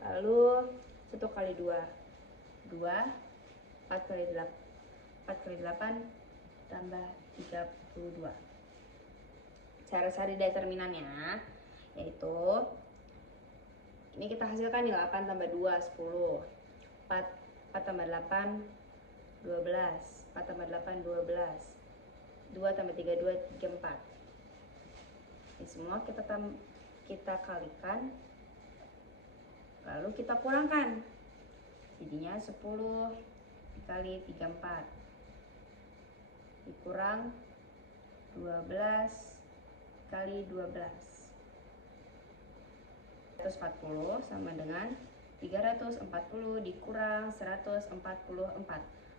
Lalu 1 kali 2 2, 4 kali 8 tambah 32. Cara cari determinannya yaitu ini kita hasilkan nih, 8 tambah 2 10, 4 tambah 8 12, 4 tambah 8 12, 2 tambah 3 2 3 4. Ini semua kita kalikan, lalu kita kurangkan, jadinya 10 dikali 34 dikurang 12 kali 12, 140 sama dengan 340 dikurang 144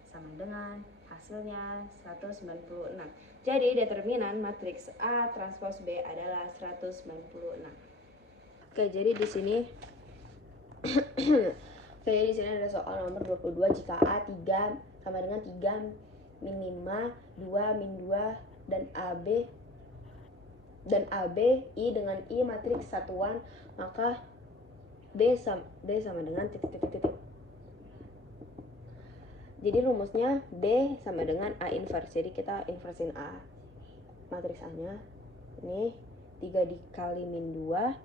sama dengan hasilnya 196. Jadi determinan matriks A transpos B adalah 196. Oke, jadi di sini ada soal nomor 22, jika A 3 sama dengan 3 min 5, 2 min 2 dan AB I dengan I matriks satuan, maka B sama dengan titik. Jadi rumusnya B sama dengan A inverse. Jadi kita inversin A. Matriks A nya ini 3 dikali min 2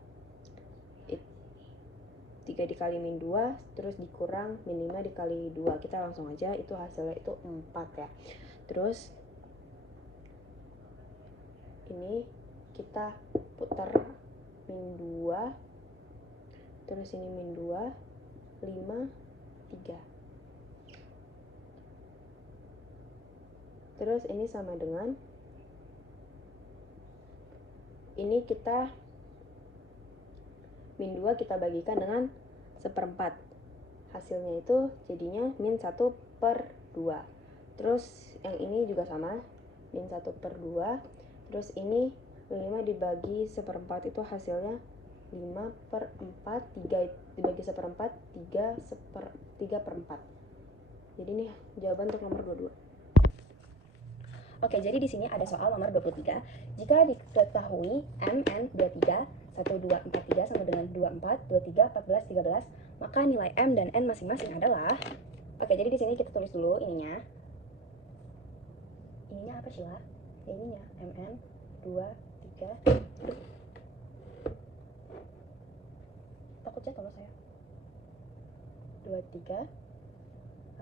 3 dikali min 2 terus dikurang min 5 dikali 2. Kita langsung aja, itu hasilnya itu 4 ya. Terus ini kita putar min 2, terus ini min 2, 5, 3. Terus ini sama dengan ini, kita min 2 kita bagikan dengan 1/4. Hasilnya itu jadinya min 1/2. Terus yang ini juga sama, min 1/2. Terus ini 5 dibagi 1/4 itu hasilnya 5/4, 3 dibagi 1/4, 3/4. Jadi ini jawaban untuk nomor 22. Oke, jadi di sini ada soal nomor 23. Jika diketahui M, N, 23, 1, 2, 4, 3 sama dengan 24, 23, 14, 13, maka nilai M dan N masing-masing adalah... Oke, jadi di sini kita tulis dulu ininya. Ininya apa, Sheila? Ya, ininya MN 2, 3. Takut jatuh loh saya. 2, 3.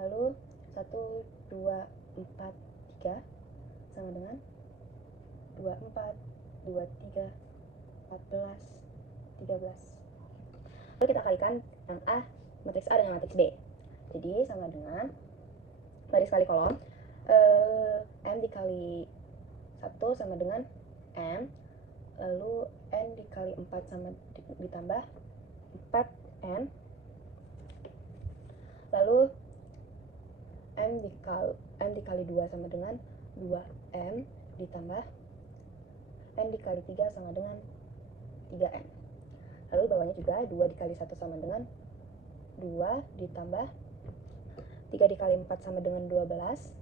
Lalu 1, 2, 4, 3 sama dengan 24, 23, 14, 13. Lalu kita kalikan yang A, matriks A dengan matriks B. Jadi sama dengan baris kali kolom, M dikali 1 sama dengan M, lalu N dikali 4 sama ditambah 4N, lalu M dikali 2 sama dengan 2M ditambah N dikali 3 sama dengan 3N. Lalu bawahnya juga 2 dikali 1 sama dengan 2 ditambah 3 dikali 4 sama dengan 12,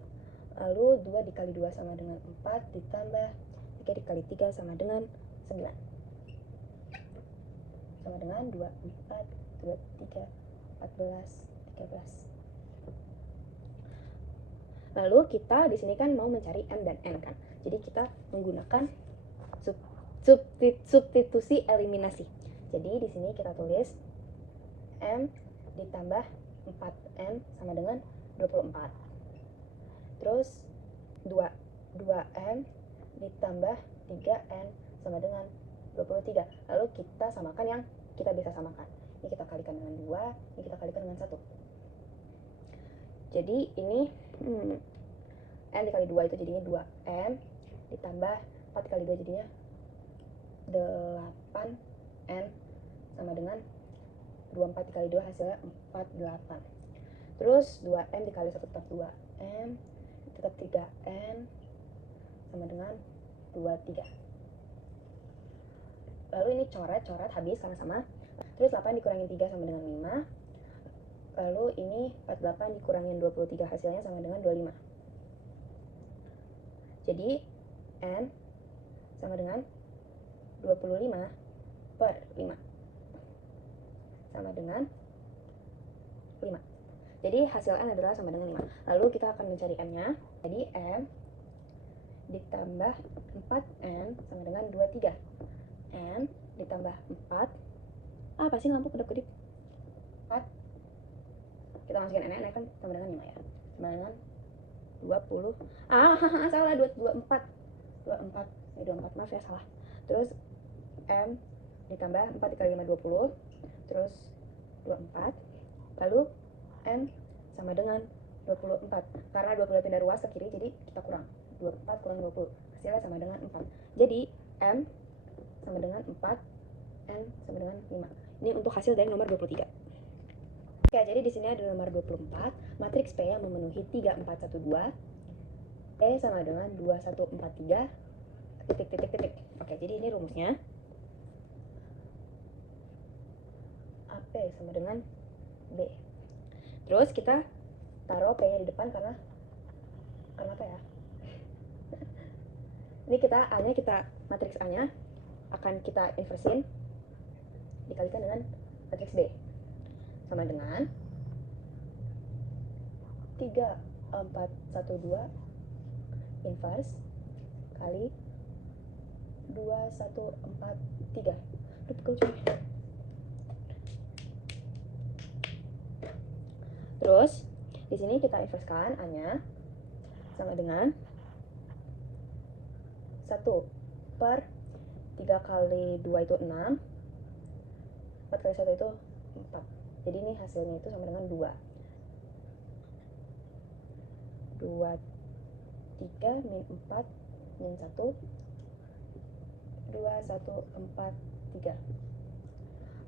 lalu 2 dikali 2 sama dengan 4 ditambah 3 dikali 3 sama dengan 9, sama dengan 24, 23, 14, 13. Lalu kita di sini kan mau mencari M dan N kan, jadi kita menggunakan substitusi eliminasi. Jadi di sini kita tulis M ditambah 4N sama dengan 24. Terus 2M ditambah 3N sama dengan 23. Lalu kita samakan yang kita bisa samakan. Ini kita kalikan dengan 2, ini kita kalikan dengan 1. Jadi ini M dikali 2 itu jadinya 2M ditambah 4 dikali 2 jadinya 8N sama dengan 24 dikali 2 hasilnya 48. Terus 2M dikali 1 tetap 2M, tetap 3N sama dengan 23. Lalu ini coret habis sama-sama. Terus 8 dikurangin 3 sama dengan 5. Lalu ini 48 dikurangin 23 hasilnya sama dengan 25. Jadi N sama dengan 25 per 5 sama dengan 5. Jadi hasil N adalah sama dengan 5. Lalu kita akan mencari M-nya. Jadi M ditambah 4N sama dengan 23. N ditambah 4. Apa sih lampu kedap-kedip? 4. Kita masukin N kan sama dengan 5 ya. Sama dengan 20. Salah, 24. 24. Maaf ya, salah. Terus M ditambah 4 dikali 5 20. Terus 24. Lalu M sama dengan 24. Karena 20 pindah ruas ke kiri, jadi kita kurang 24 kurang 20, hasilnya sama dengan 4. Jadi M sama dengan 4, N sama dengan 5. Ini untuk hasil dari nomor 23. Oke, jadi di sini ada nomor 24, matriks P yang memenuhi 3, 4, 1, 2. P sama dengan 2, 1, 4, 3, titik. Oke, jadi ini rumusnya. AP sama dengan B. Terus kita taruh P-nya di depan karena apa ya? Ini matriks A-nya akan kita inversin dikalikan dengan matriks B sama dengan 3, 4, 1, 2 inverse kali 2, 1, 4, 3. Terus di sini kita inversekan A-nya sama dengan 1 per 3 kali 2 itu 6, 4 kali 1 itu 4. Jadi ini hasilnya itu sama dengan 2. 2, 3, min 4, min 1, 2, 1, 4, 3.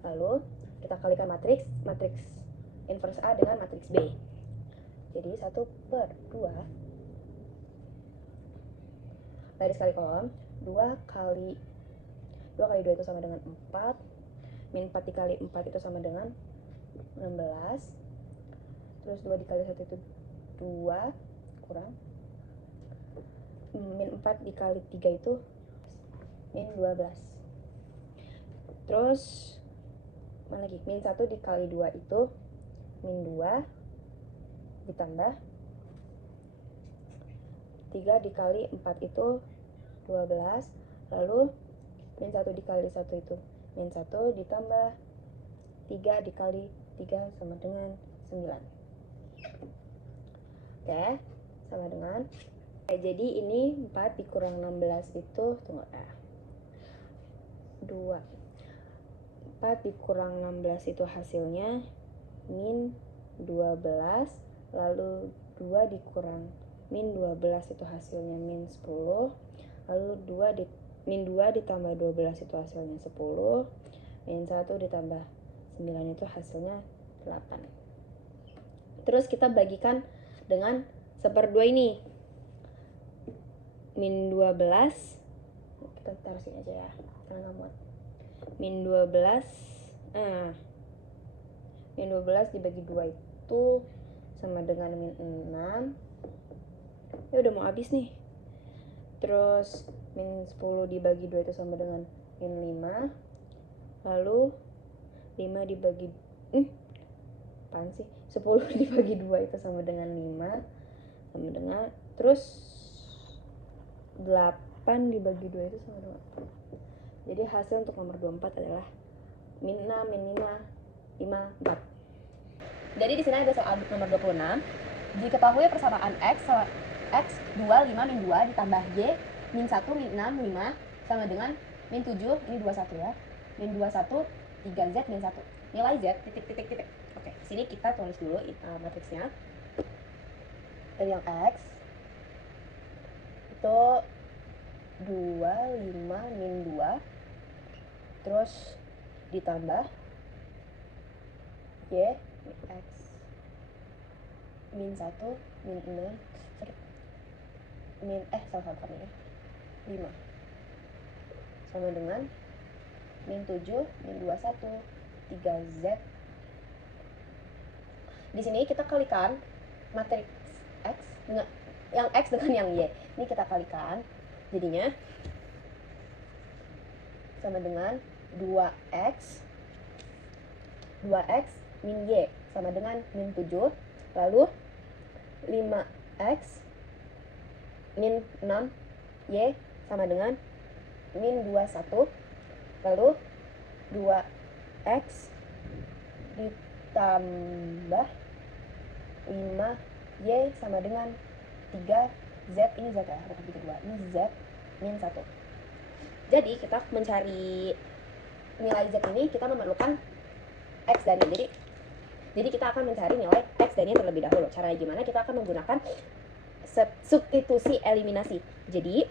Lalu kita kalikan matriks inverse A dengan matriks B. Jadi 1 per 2 baris kali kolom, 2 kali 2 itu sama dengan 4, min 4 dikali 4 itu sama dengan 16, terus 2 dikali 1 itu 2, kurang, min 4 dikali 3 itu min 12. Terus mana lagi, min 1 dikali 2 itu min 2 ditambah 3 dikali 4 itu 12, lalu min 1 dikali 1 itu min 1 ditambah 3 dikali 3 sama dengan 9. Oke, sama dengan jadi ini 4 dikurang 16 itu, tunggu, 2. 4 dikurang 16 itu hasilnya min 12. Lalu 2 dikurang min 12 itu hasilnya min 10. Lalu min 2 ditambah 12 itu hasilnya 10. Min 1 ditambah 9 itu hasilnya 8. Terus kita bagikan dengan 1/2 ini. Min 12, kita taruh sini aja ya, karena nggak muat. Min 12 dibagi 2 itu sama dengan min 6. Ya udah mau habis nih. Terus min 10 dibagi 2 itu sama dengan min 5. Lalu 5 dibagi 10 dibagi 2 itu sama dengan 5. Sama dengan, terus 8 dibagi 2 itu sama dengan 4. Jadi hasil untuk nomor 24 adalah min 6, min 5, 5, 4. Jadi di sini ada soal nomor 26. Diketahui persamaan x 2, 5, min 2 ditambah y, min 1, min 6, 5 sama dengan min 7, ini 21 ya. Min 21, 3z, min 1. Nilai z, titik. Oke, sini kita tulis dulu matriksnya. Dari yang x itu 2, 5, min 2, terus ditambah y, x, min 1, min 6, salah 5 sama dengan min 7, min 21, 3z. Di sini kita kalikan matriks x dengan yang x dengan yang y. Ini kita kalikan, jadinya sama dengan 2x min y sama dengan min 7. Lalu 5x min 6 y sama dengan min 21. Lalu 2x ditambah 5y sama dengan 3z, ini z ya, bukan 3, ini z min 1. Jadi kita mencari nilai z ini, kita memerlukan x dan y. Jadi kita akan mencari nilai x dan y terlebih dahulu. Caranya gimana? Kita akan menggunakan substitusi eliminasi. Jadi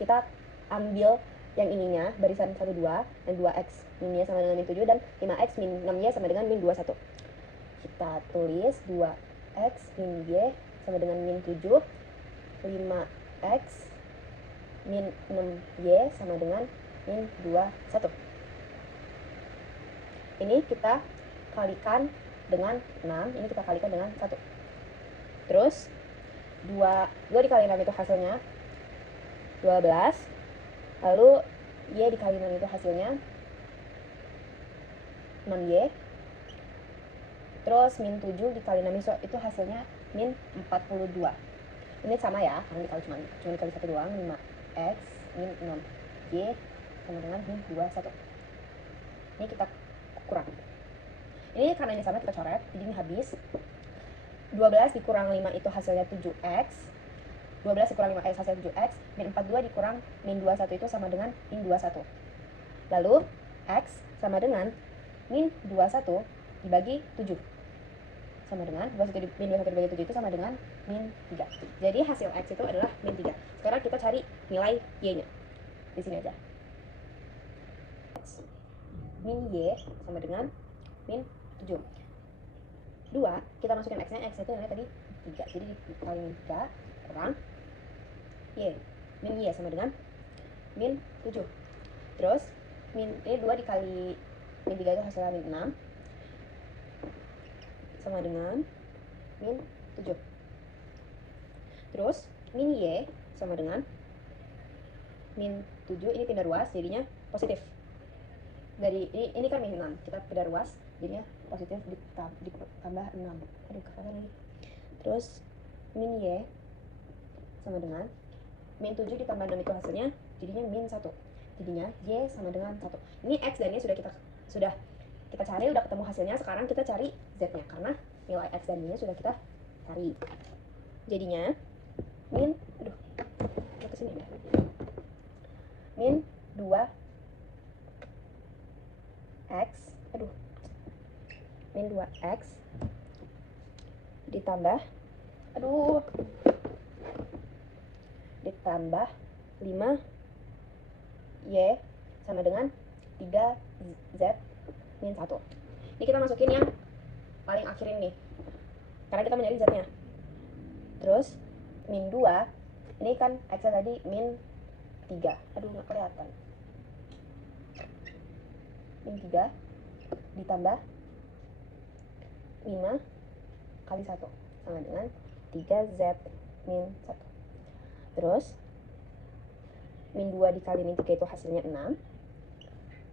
kita ambil yang ininya, barisan 1, 2, dan 2x min y sama dengan min 7, dan 5x min 6y sama dengan min 21. Kita tulis 2x min y sama dengan min 7, 5x min 6y sama dengan min 21. Ini kita kalikan dengan 6, ini kita kalikan dengan 1. Terus 2 dikali 6 itu hasilnya 12. Lalu y dikali 6 itu hasilnya 6y. Terus min 7 dikali 6 itu hasilnya min 42. Ini sama ya, karena dikali cuma dikali 1 doang. 5x min 6y sama dengan min 21. Ini kita kurang. Ini karena ini sama, kita coret, jadi ini habis. 12 dikurang 5 itu hasilnya 7x. 12 dikurang 5x hasilnya 7x. Min 42 dikurang min 21 itu sama dengan min 21. Lalu x sama dengan min 21 dibagi 7 sama dengan min 21 dibagi 7 itu sama dengan min 3. Jadi hasil x itu adalah min 3. Sekarang kita cari nilai y-nya. Di sini aja. X min y sama dengan min 7. 2, kita masukin x-nya, x itu nilai tadi 3. Jadi dikali min 3 kurang y. Min y sama dengan min 7. Terus ini 2 dikali min 3 itu hasilnya min 6 sama dengan min 7. Terus min y sama dengan min 7, ini pindah ruas jadinya positif. Dari ini kan min 6, kita pindah ruas jadinya positif ditambah 6. Aduh, kakak lagi. Terus min y sama dengan min 7 ditambah 6 itu hasilnya jadinya min 1. Jadinya y sama dengan 1. Ini x dan y sudah kita cari, udah ketemu hasilnya. Sekarang kita cari z-nya, karena nilai x dan y sudah kita cari. Jadinya min 2 2x, min 2x ditambah, ditambah 5y sama dengan 3z min 1. Ini kita masukin yang paling akhir ini karena kita mencari z-nya. Terus min 2, ini kan x-nya tadi min 3. Nggak kelihatan. Min 3 ditambah 5 kali 1 sama dengan 3z min 1. Terus min 2 dikali min 3 itu hasilnya 6.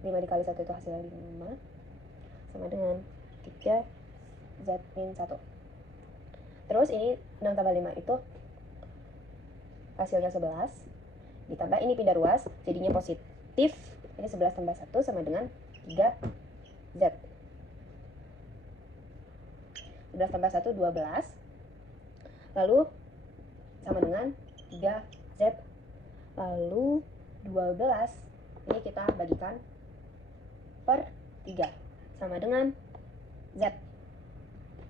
5 dikali 1 itu hasilnya 5 sama dengan 3z min 1. Terus ini 6 tambah 5 itu hasilnya 11. Ditambah ini pindah ruas jadinya positif. Ini 11 tambah 1 sama dengan 3z. 11 tambah 1 12. Lalu sama dengan 3z. Lalu 12 ini kita bagikan per 3 sama dengan z.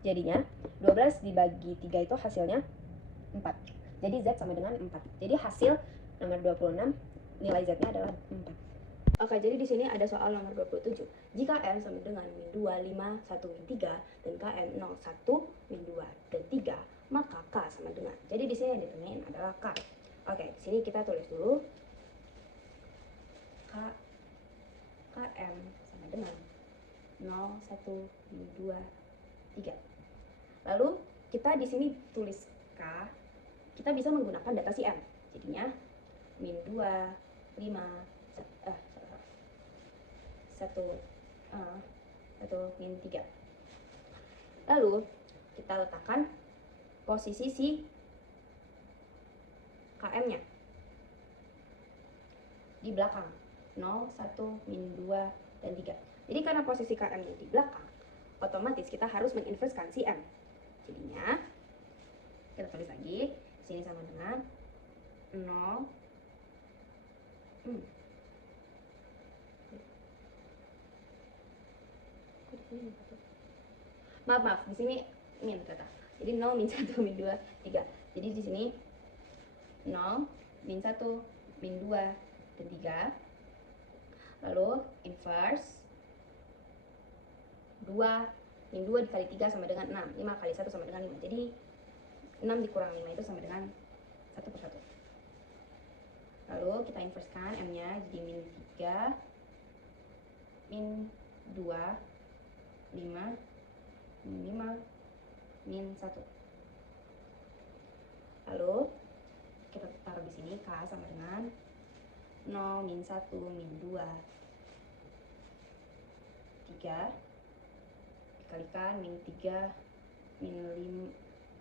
Jadinya 12 dibagi 3 itu hasilnya 4. Jadi z sama dengan 4. Jadi hasil nomor 26 nilai z-nya adalah 4. Oke, jadi di sini ada soal nomor 27. Jika M sama dengan min 2, 5, 1, min 3, dan KM 0, 1, min 2, dan 3, maka K sama dengan. Jadi di sini yang ditanyain adalah K. Oke, di sini kita tulis dulu. KM sama dengan 0, 1, min 2, 3. Lalu kita di sini tulis K, kita bisa menggunakan data si M. Jadinya min 2, 5, 1 min 3. Lalu kita letakkan posisi si KM-nya di belakang 0, 1, min 2, dan 3. Jadi karena posisi KM-nya di belakang, otomatis kita harus menginverskan si M. Jadinya kita tulis lagi, sini sama dengan 0 maaf, di sini min kata. Jadi 0, min 1, min 2, 3. Jadi di sini 0, min 1, min 2, dan 3. Lalu inverse 2, min 2 dikali 3 sama dengan 6. 5 kali 1 sama dengan 5. Jadi 6 dikurang 5 itu sama dengan 1 per 1. Lalu kita inversekan M-nya jadi min 3, min 2, 5, min 5, min 1. Lalu kita taruh di sini K sama dengan 0, min 1, min 2, 3 dikalikan min 3, min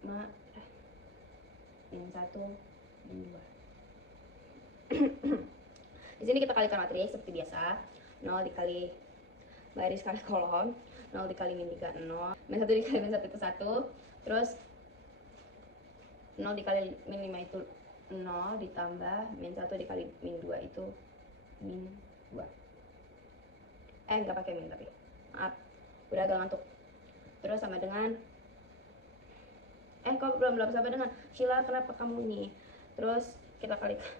5, min 1, min 2. Di sini kita kalikan matriks seperti biasa. 0 dikali baris kali kolom, 0 dikali min 3, 0, min 1 dikali min 1 itu 1, terus 0 dikali min 5 itu 0, ditambah min 1 dikali min 2 itu min 2. Nggak pakai min tapi, maaf, udah agak ngantuk. Terus sama dengan, kok belum sama dengan, Sheila kenapa kamu ini? Terus kita kalikan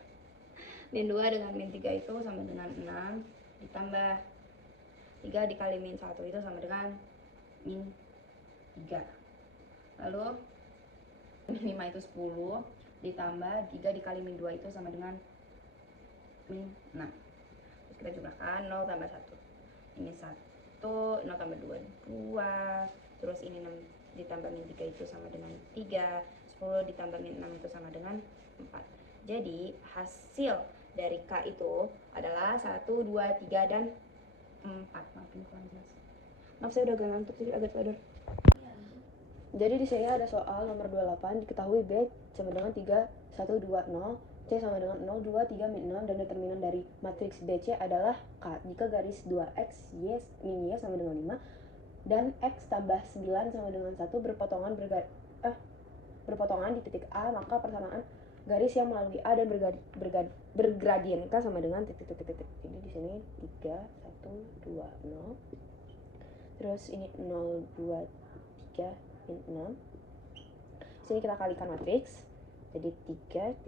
min 2 dengan min 3 itu sama dengan 6, ditambah 3 dikali min 1 itu sama dengan min 3. Lalu min 5 itu 10, ditambah 3 dikali min 2 itu sama dengan min 6. Terus kita jumlahkan 0 tambah 1. Ini 1, 0 tambah 2, 2. Terus ini 6 ditambah min 3 itu sama dengan 3. 10 ditambah min 6 itu sama dengan 4. Jadi hasil dari K itu adalah 1, 2, 3, dan 4. Maafin kurang jelas. Maaf, saya udah agak ngantuk jadi agak sadar. Jadi di sini ada soal nomor 28. Diketahui B sama dengan 3, 1, 2, 0, C sama dengan 0, 2, 3, min 6, dan determinan dari matriks BC adalah K. Jika garis 2x, y, min y sama dengan 5, dan x tambah 9 sama dengan 1 berpotongan di titik A, maka persamaan garis yang melalui A dan bergradien K sama dengan titik. Jadi di sini 3 1 2 0. Terus ini 0 2 3 ini 6. Sini kita kalikan matriks. Jadi 3.0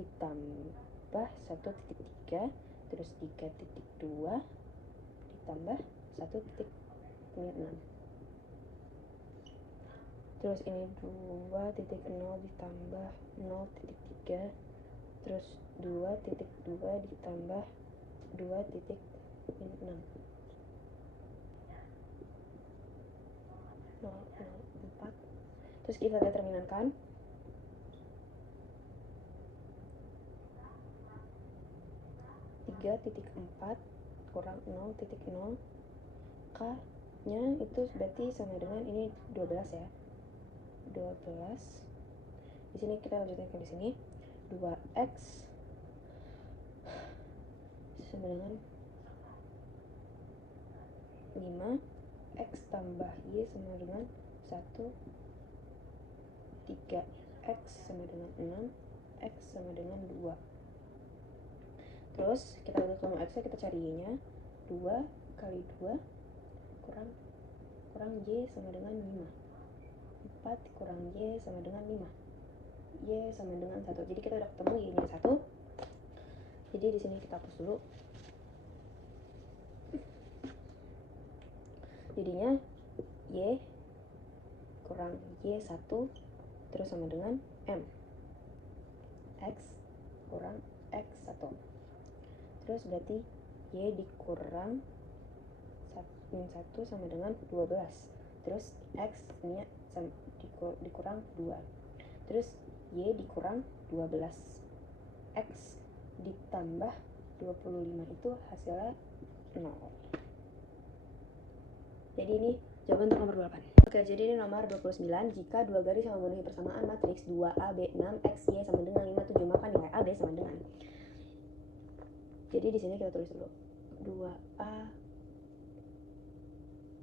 ditambah 1.3 terus 3.2 ditambah 1.6. Terus ini 2.0 ditambah 0.3 terus 2.2 ditambah 2.6. 0,4. Terus kita determinankan. titik 4 kurang 0.0 K nya itu berarti sama dengan ini 12 ya. 12. Di sini kita lanjutkan ke di sini. 2x sama dengan 5, x tambah y sama dengan 1, 3x sama dengan 6, x sama dengan 2. Terus kita lihat sama x nya, kita cari y nya. 2 kali 2 kurang y sama dengan 5. 4 kurang y sama dengan 5. Y sama dengan 1. Jadi kita udah ketemu y nya 1. Jadi di sini kita hapus dulu. Jadinya y kurang y 1 terus sama dengan m. X kurang x 1. Terus berarti y dikurang min 1 sama dengan 12. Terus x nya dikurang 2. Terus y dikurang 12. X ditambah 25 itu hasilnya 0. Jadi ini jawaban untuk nomor 28. Oke, jadi ini nomor 29. Jika dua garis yang memenuhi persamaan matriks 2A, B, 6, X, Y sama dengan 5, 7, maka nilai A, B sama dengan. Jadi di sini kita tulis dulu 2A,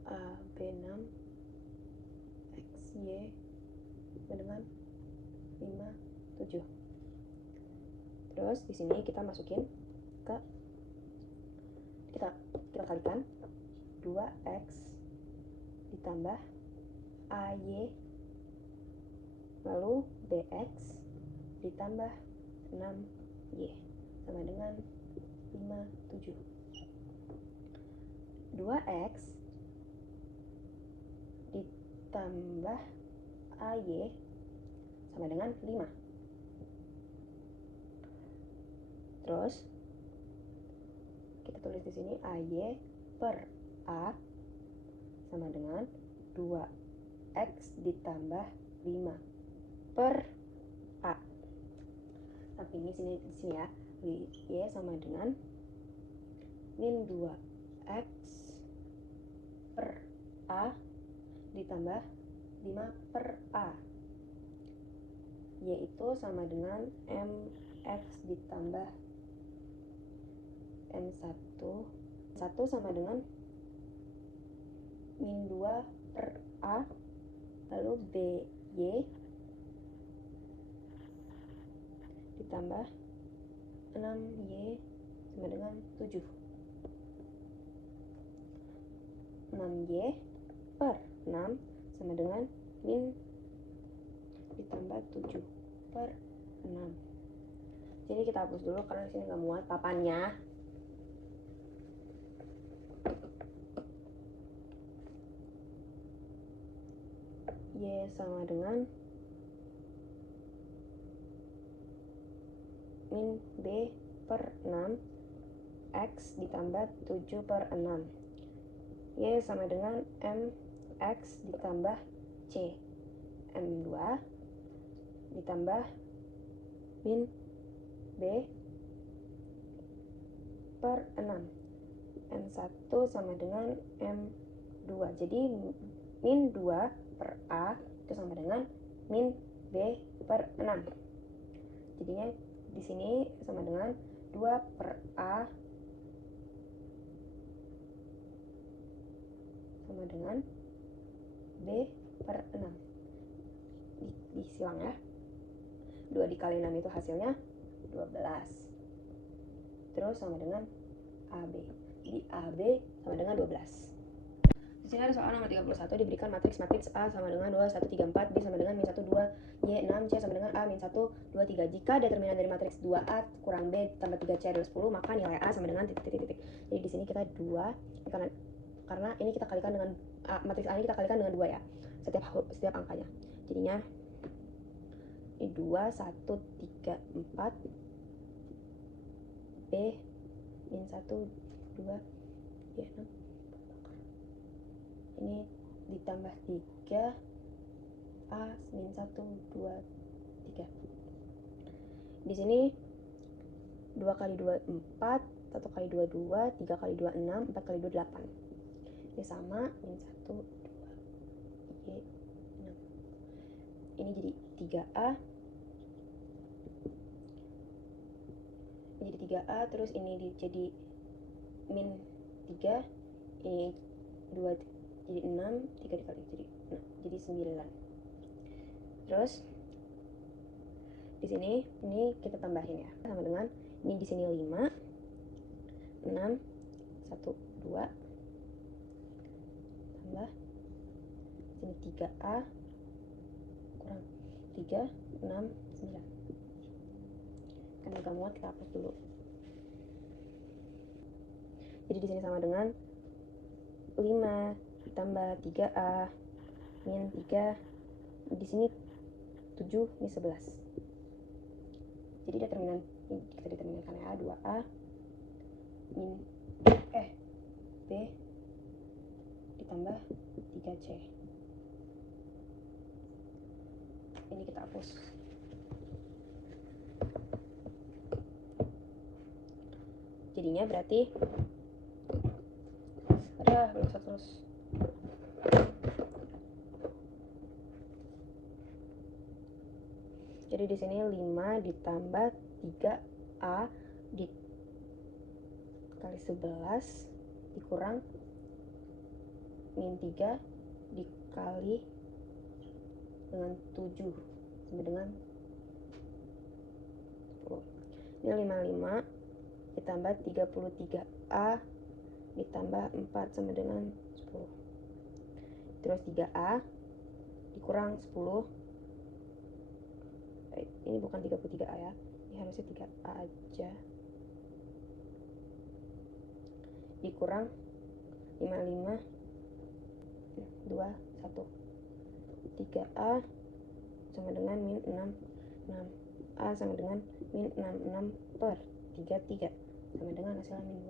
A, B, 6, X, Y sama dengan 5, 7. Terus di sini kita masukin ke kita kalikan 2x ditambah AY lalu BX ditambah 6Y sama dengan 5, 7. 2x ditambah AY sama dengan 5. Terus kita tulis di sini AY per A sama dengan 2x ditambah 5 per A. Tapi ini di sini ya. Y sama dengan min 2x per A ditambah 5 per A. Y itu sama dengan mx ditambah m1. 1 sama dengan min 2 per A lalu BY ditambah 6Y sama dengan 7. 6Y per 6 sama dengan min ditambah 7 per 6. Jadi kita hapus dulu karena disini nggak muat papannya. Y sama dengan min B per 6 X ditambah 7 per 6. Y sama dengan MX ditambah C. M2 ditambah min B per 6. M1 sama dengan M2. Jadi min 2 per A itu sama dengan min B per 6. Jadinya di sini sama dengan 2 per A sama dengan B per 6. Disilang ya. 2 dikali 6 itu hasilnya 12. Terus sama dengan AB. Jadi AB sama dengan 12. Di sini ada soal nomor 31, diberikan matriks A sama dengan 2, 1, 3, 4, B sama dengan min 1, 2, Y, 6, C sama dengan A, min 1, 2, 3. Jika determinan dari matriks 2A kurang B tambah 3C adalah 10, maka nilai A sama dengan titik. Jadi di sini kita 2, karena ini kita kalikan dengan A, matriks A ini kita kalikan dengan 2 ya, setiap angkanya. Jadinya ini 2, 1, 3, 4, B, min 1, 2, Y, 6. Ini ditambah 3, A, min 1, 2, 3. Di sini 2 kali 2, 4, 1 kali 2, 2, 3 kali 2, 6, 4 kali 2, 8. Ini sama, min 1, 2, Y, 6. Ini jadi 3A. Ini jadi 3A, terus ini jadi min 3, ini 2 jadi 6, 3 dikali jadi 6, jadi 9. Terus di sini ini kita tambahin ya, sama dengan ini di sini 5, 6, 1, 2 tambah sini 3A kurang 3, 6, 9. Kan agak muat, kita hapus dulu. Jadi di sini sama dengan 5 ditambah 3A min 3, di sini 7, ini 11. Jadi determinan ini kita determinkan ya, 2A min B ditambah 3C. Ini kita hapus. Jadinya berarti bisa terus. Jadi di sini 5 ditambah 3A dikali 11 dikurang min 3 dikali dengan 7 sama dengan 10. Ini 55 ditambah 33A ditambah 4 sama dengan 10. Terus 3A dikurang 10. Ini bukan 33A ya, ini harusnya 3A aja, dikurang 55, 2, 1. 3A sama dengan min 6, 6A sama dengan min 6 per 3 sama dengan hasilnya min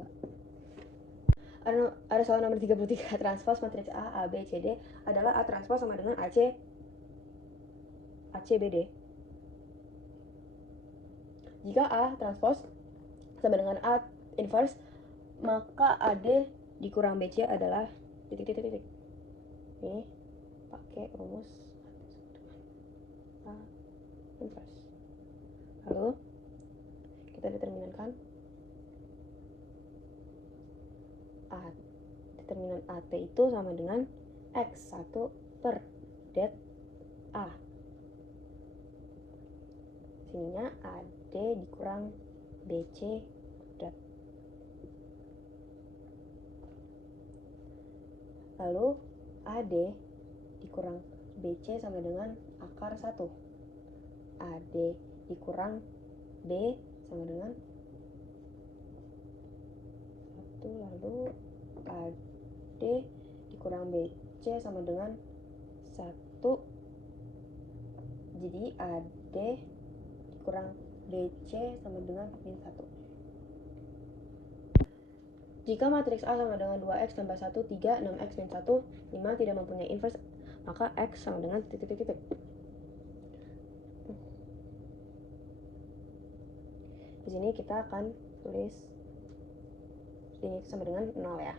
2. Ada soal nomor 33, transpos matriks A, B, C, D adalah A transpos sama dengan AC, B, D. Jika A transpos sama dengan A inverse, maka AD dikurang BC adalah titik. Ini pakai rumus A inverse. Lalu kita determinankan determinan AT itu sama dengan X1 per det A. Sininya AD dikurang BC kuadrat. Lalu AD dikurang BC sama dengan akar 1. AD dikurang B sama dengan 1, lalu AD dikurang BC sama dengan 1. Jadi AD dikurang BC sama dengan min 1. Jika matriks A sama dengan 2X tambah 1, 3, 6X min 1, 5 tidak mempunyai inverse, maka X sama dengan titik. Di sini kita akan tulis ini sama dengan 0 ya.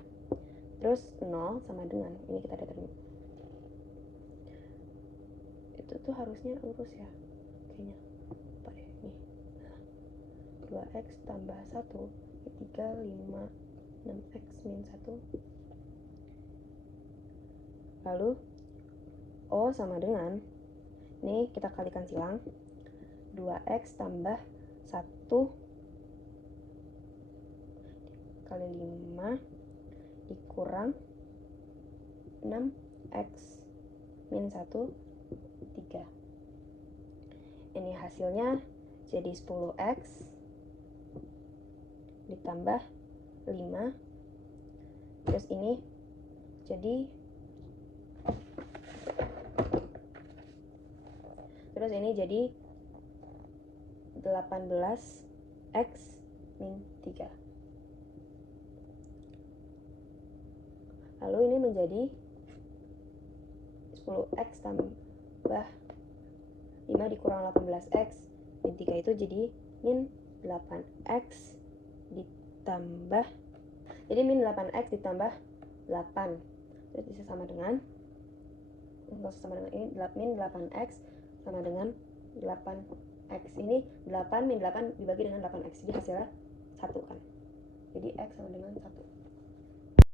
Terus 0 sama dengan ini kita determin. Itu tuh harusnya lurus ya. Kayaknya. Apa deh nih. 2X tambah 1, 3, 5, 6X min 1. Lalu O sama dengan, ini kita kalikan silang, 2x tambah 1 kali 5 dikurang 6x min 1, 3. Ini hasilnya jadi 10x ditambah 5. Terus ini jadi 18x min 3. Lalu ini menjadi 10x tambah 5 dikurang 18x min 3 itu jadi min 8x ditambah, jadi min 8x ditambah 8. Terus bisa sama dengan, ini min 8x sama dengan 8x. Ini 8 min 8 dibagi dengan 8x, jadi hasilnya 1 kan. Jadi x sama dengan 1.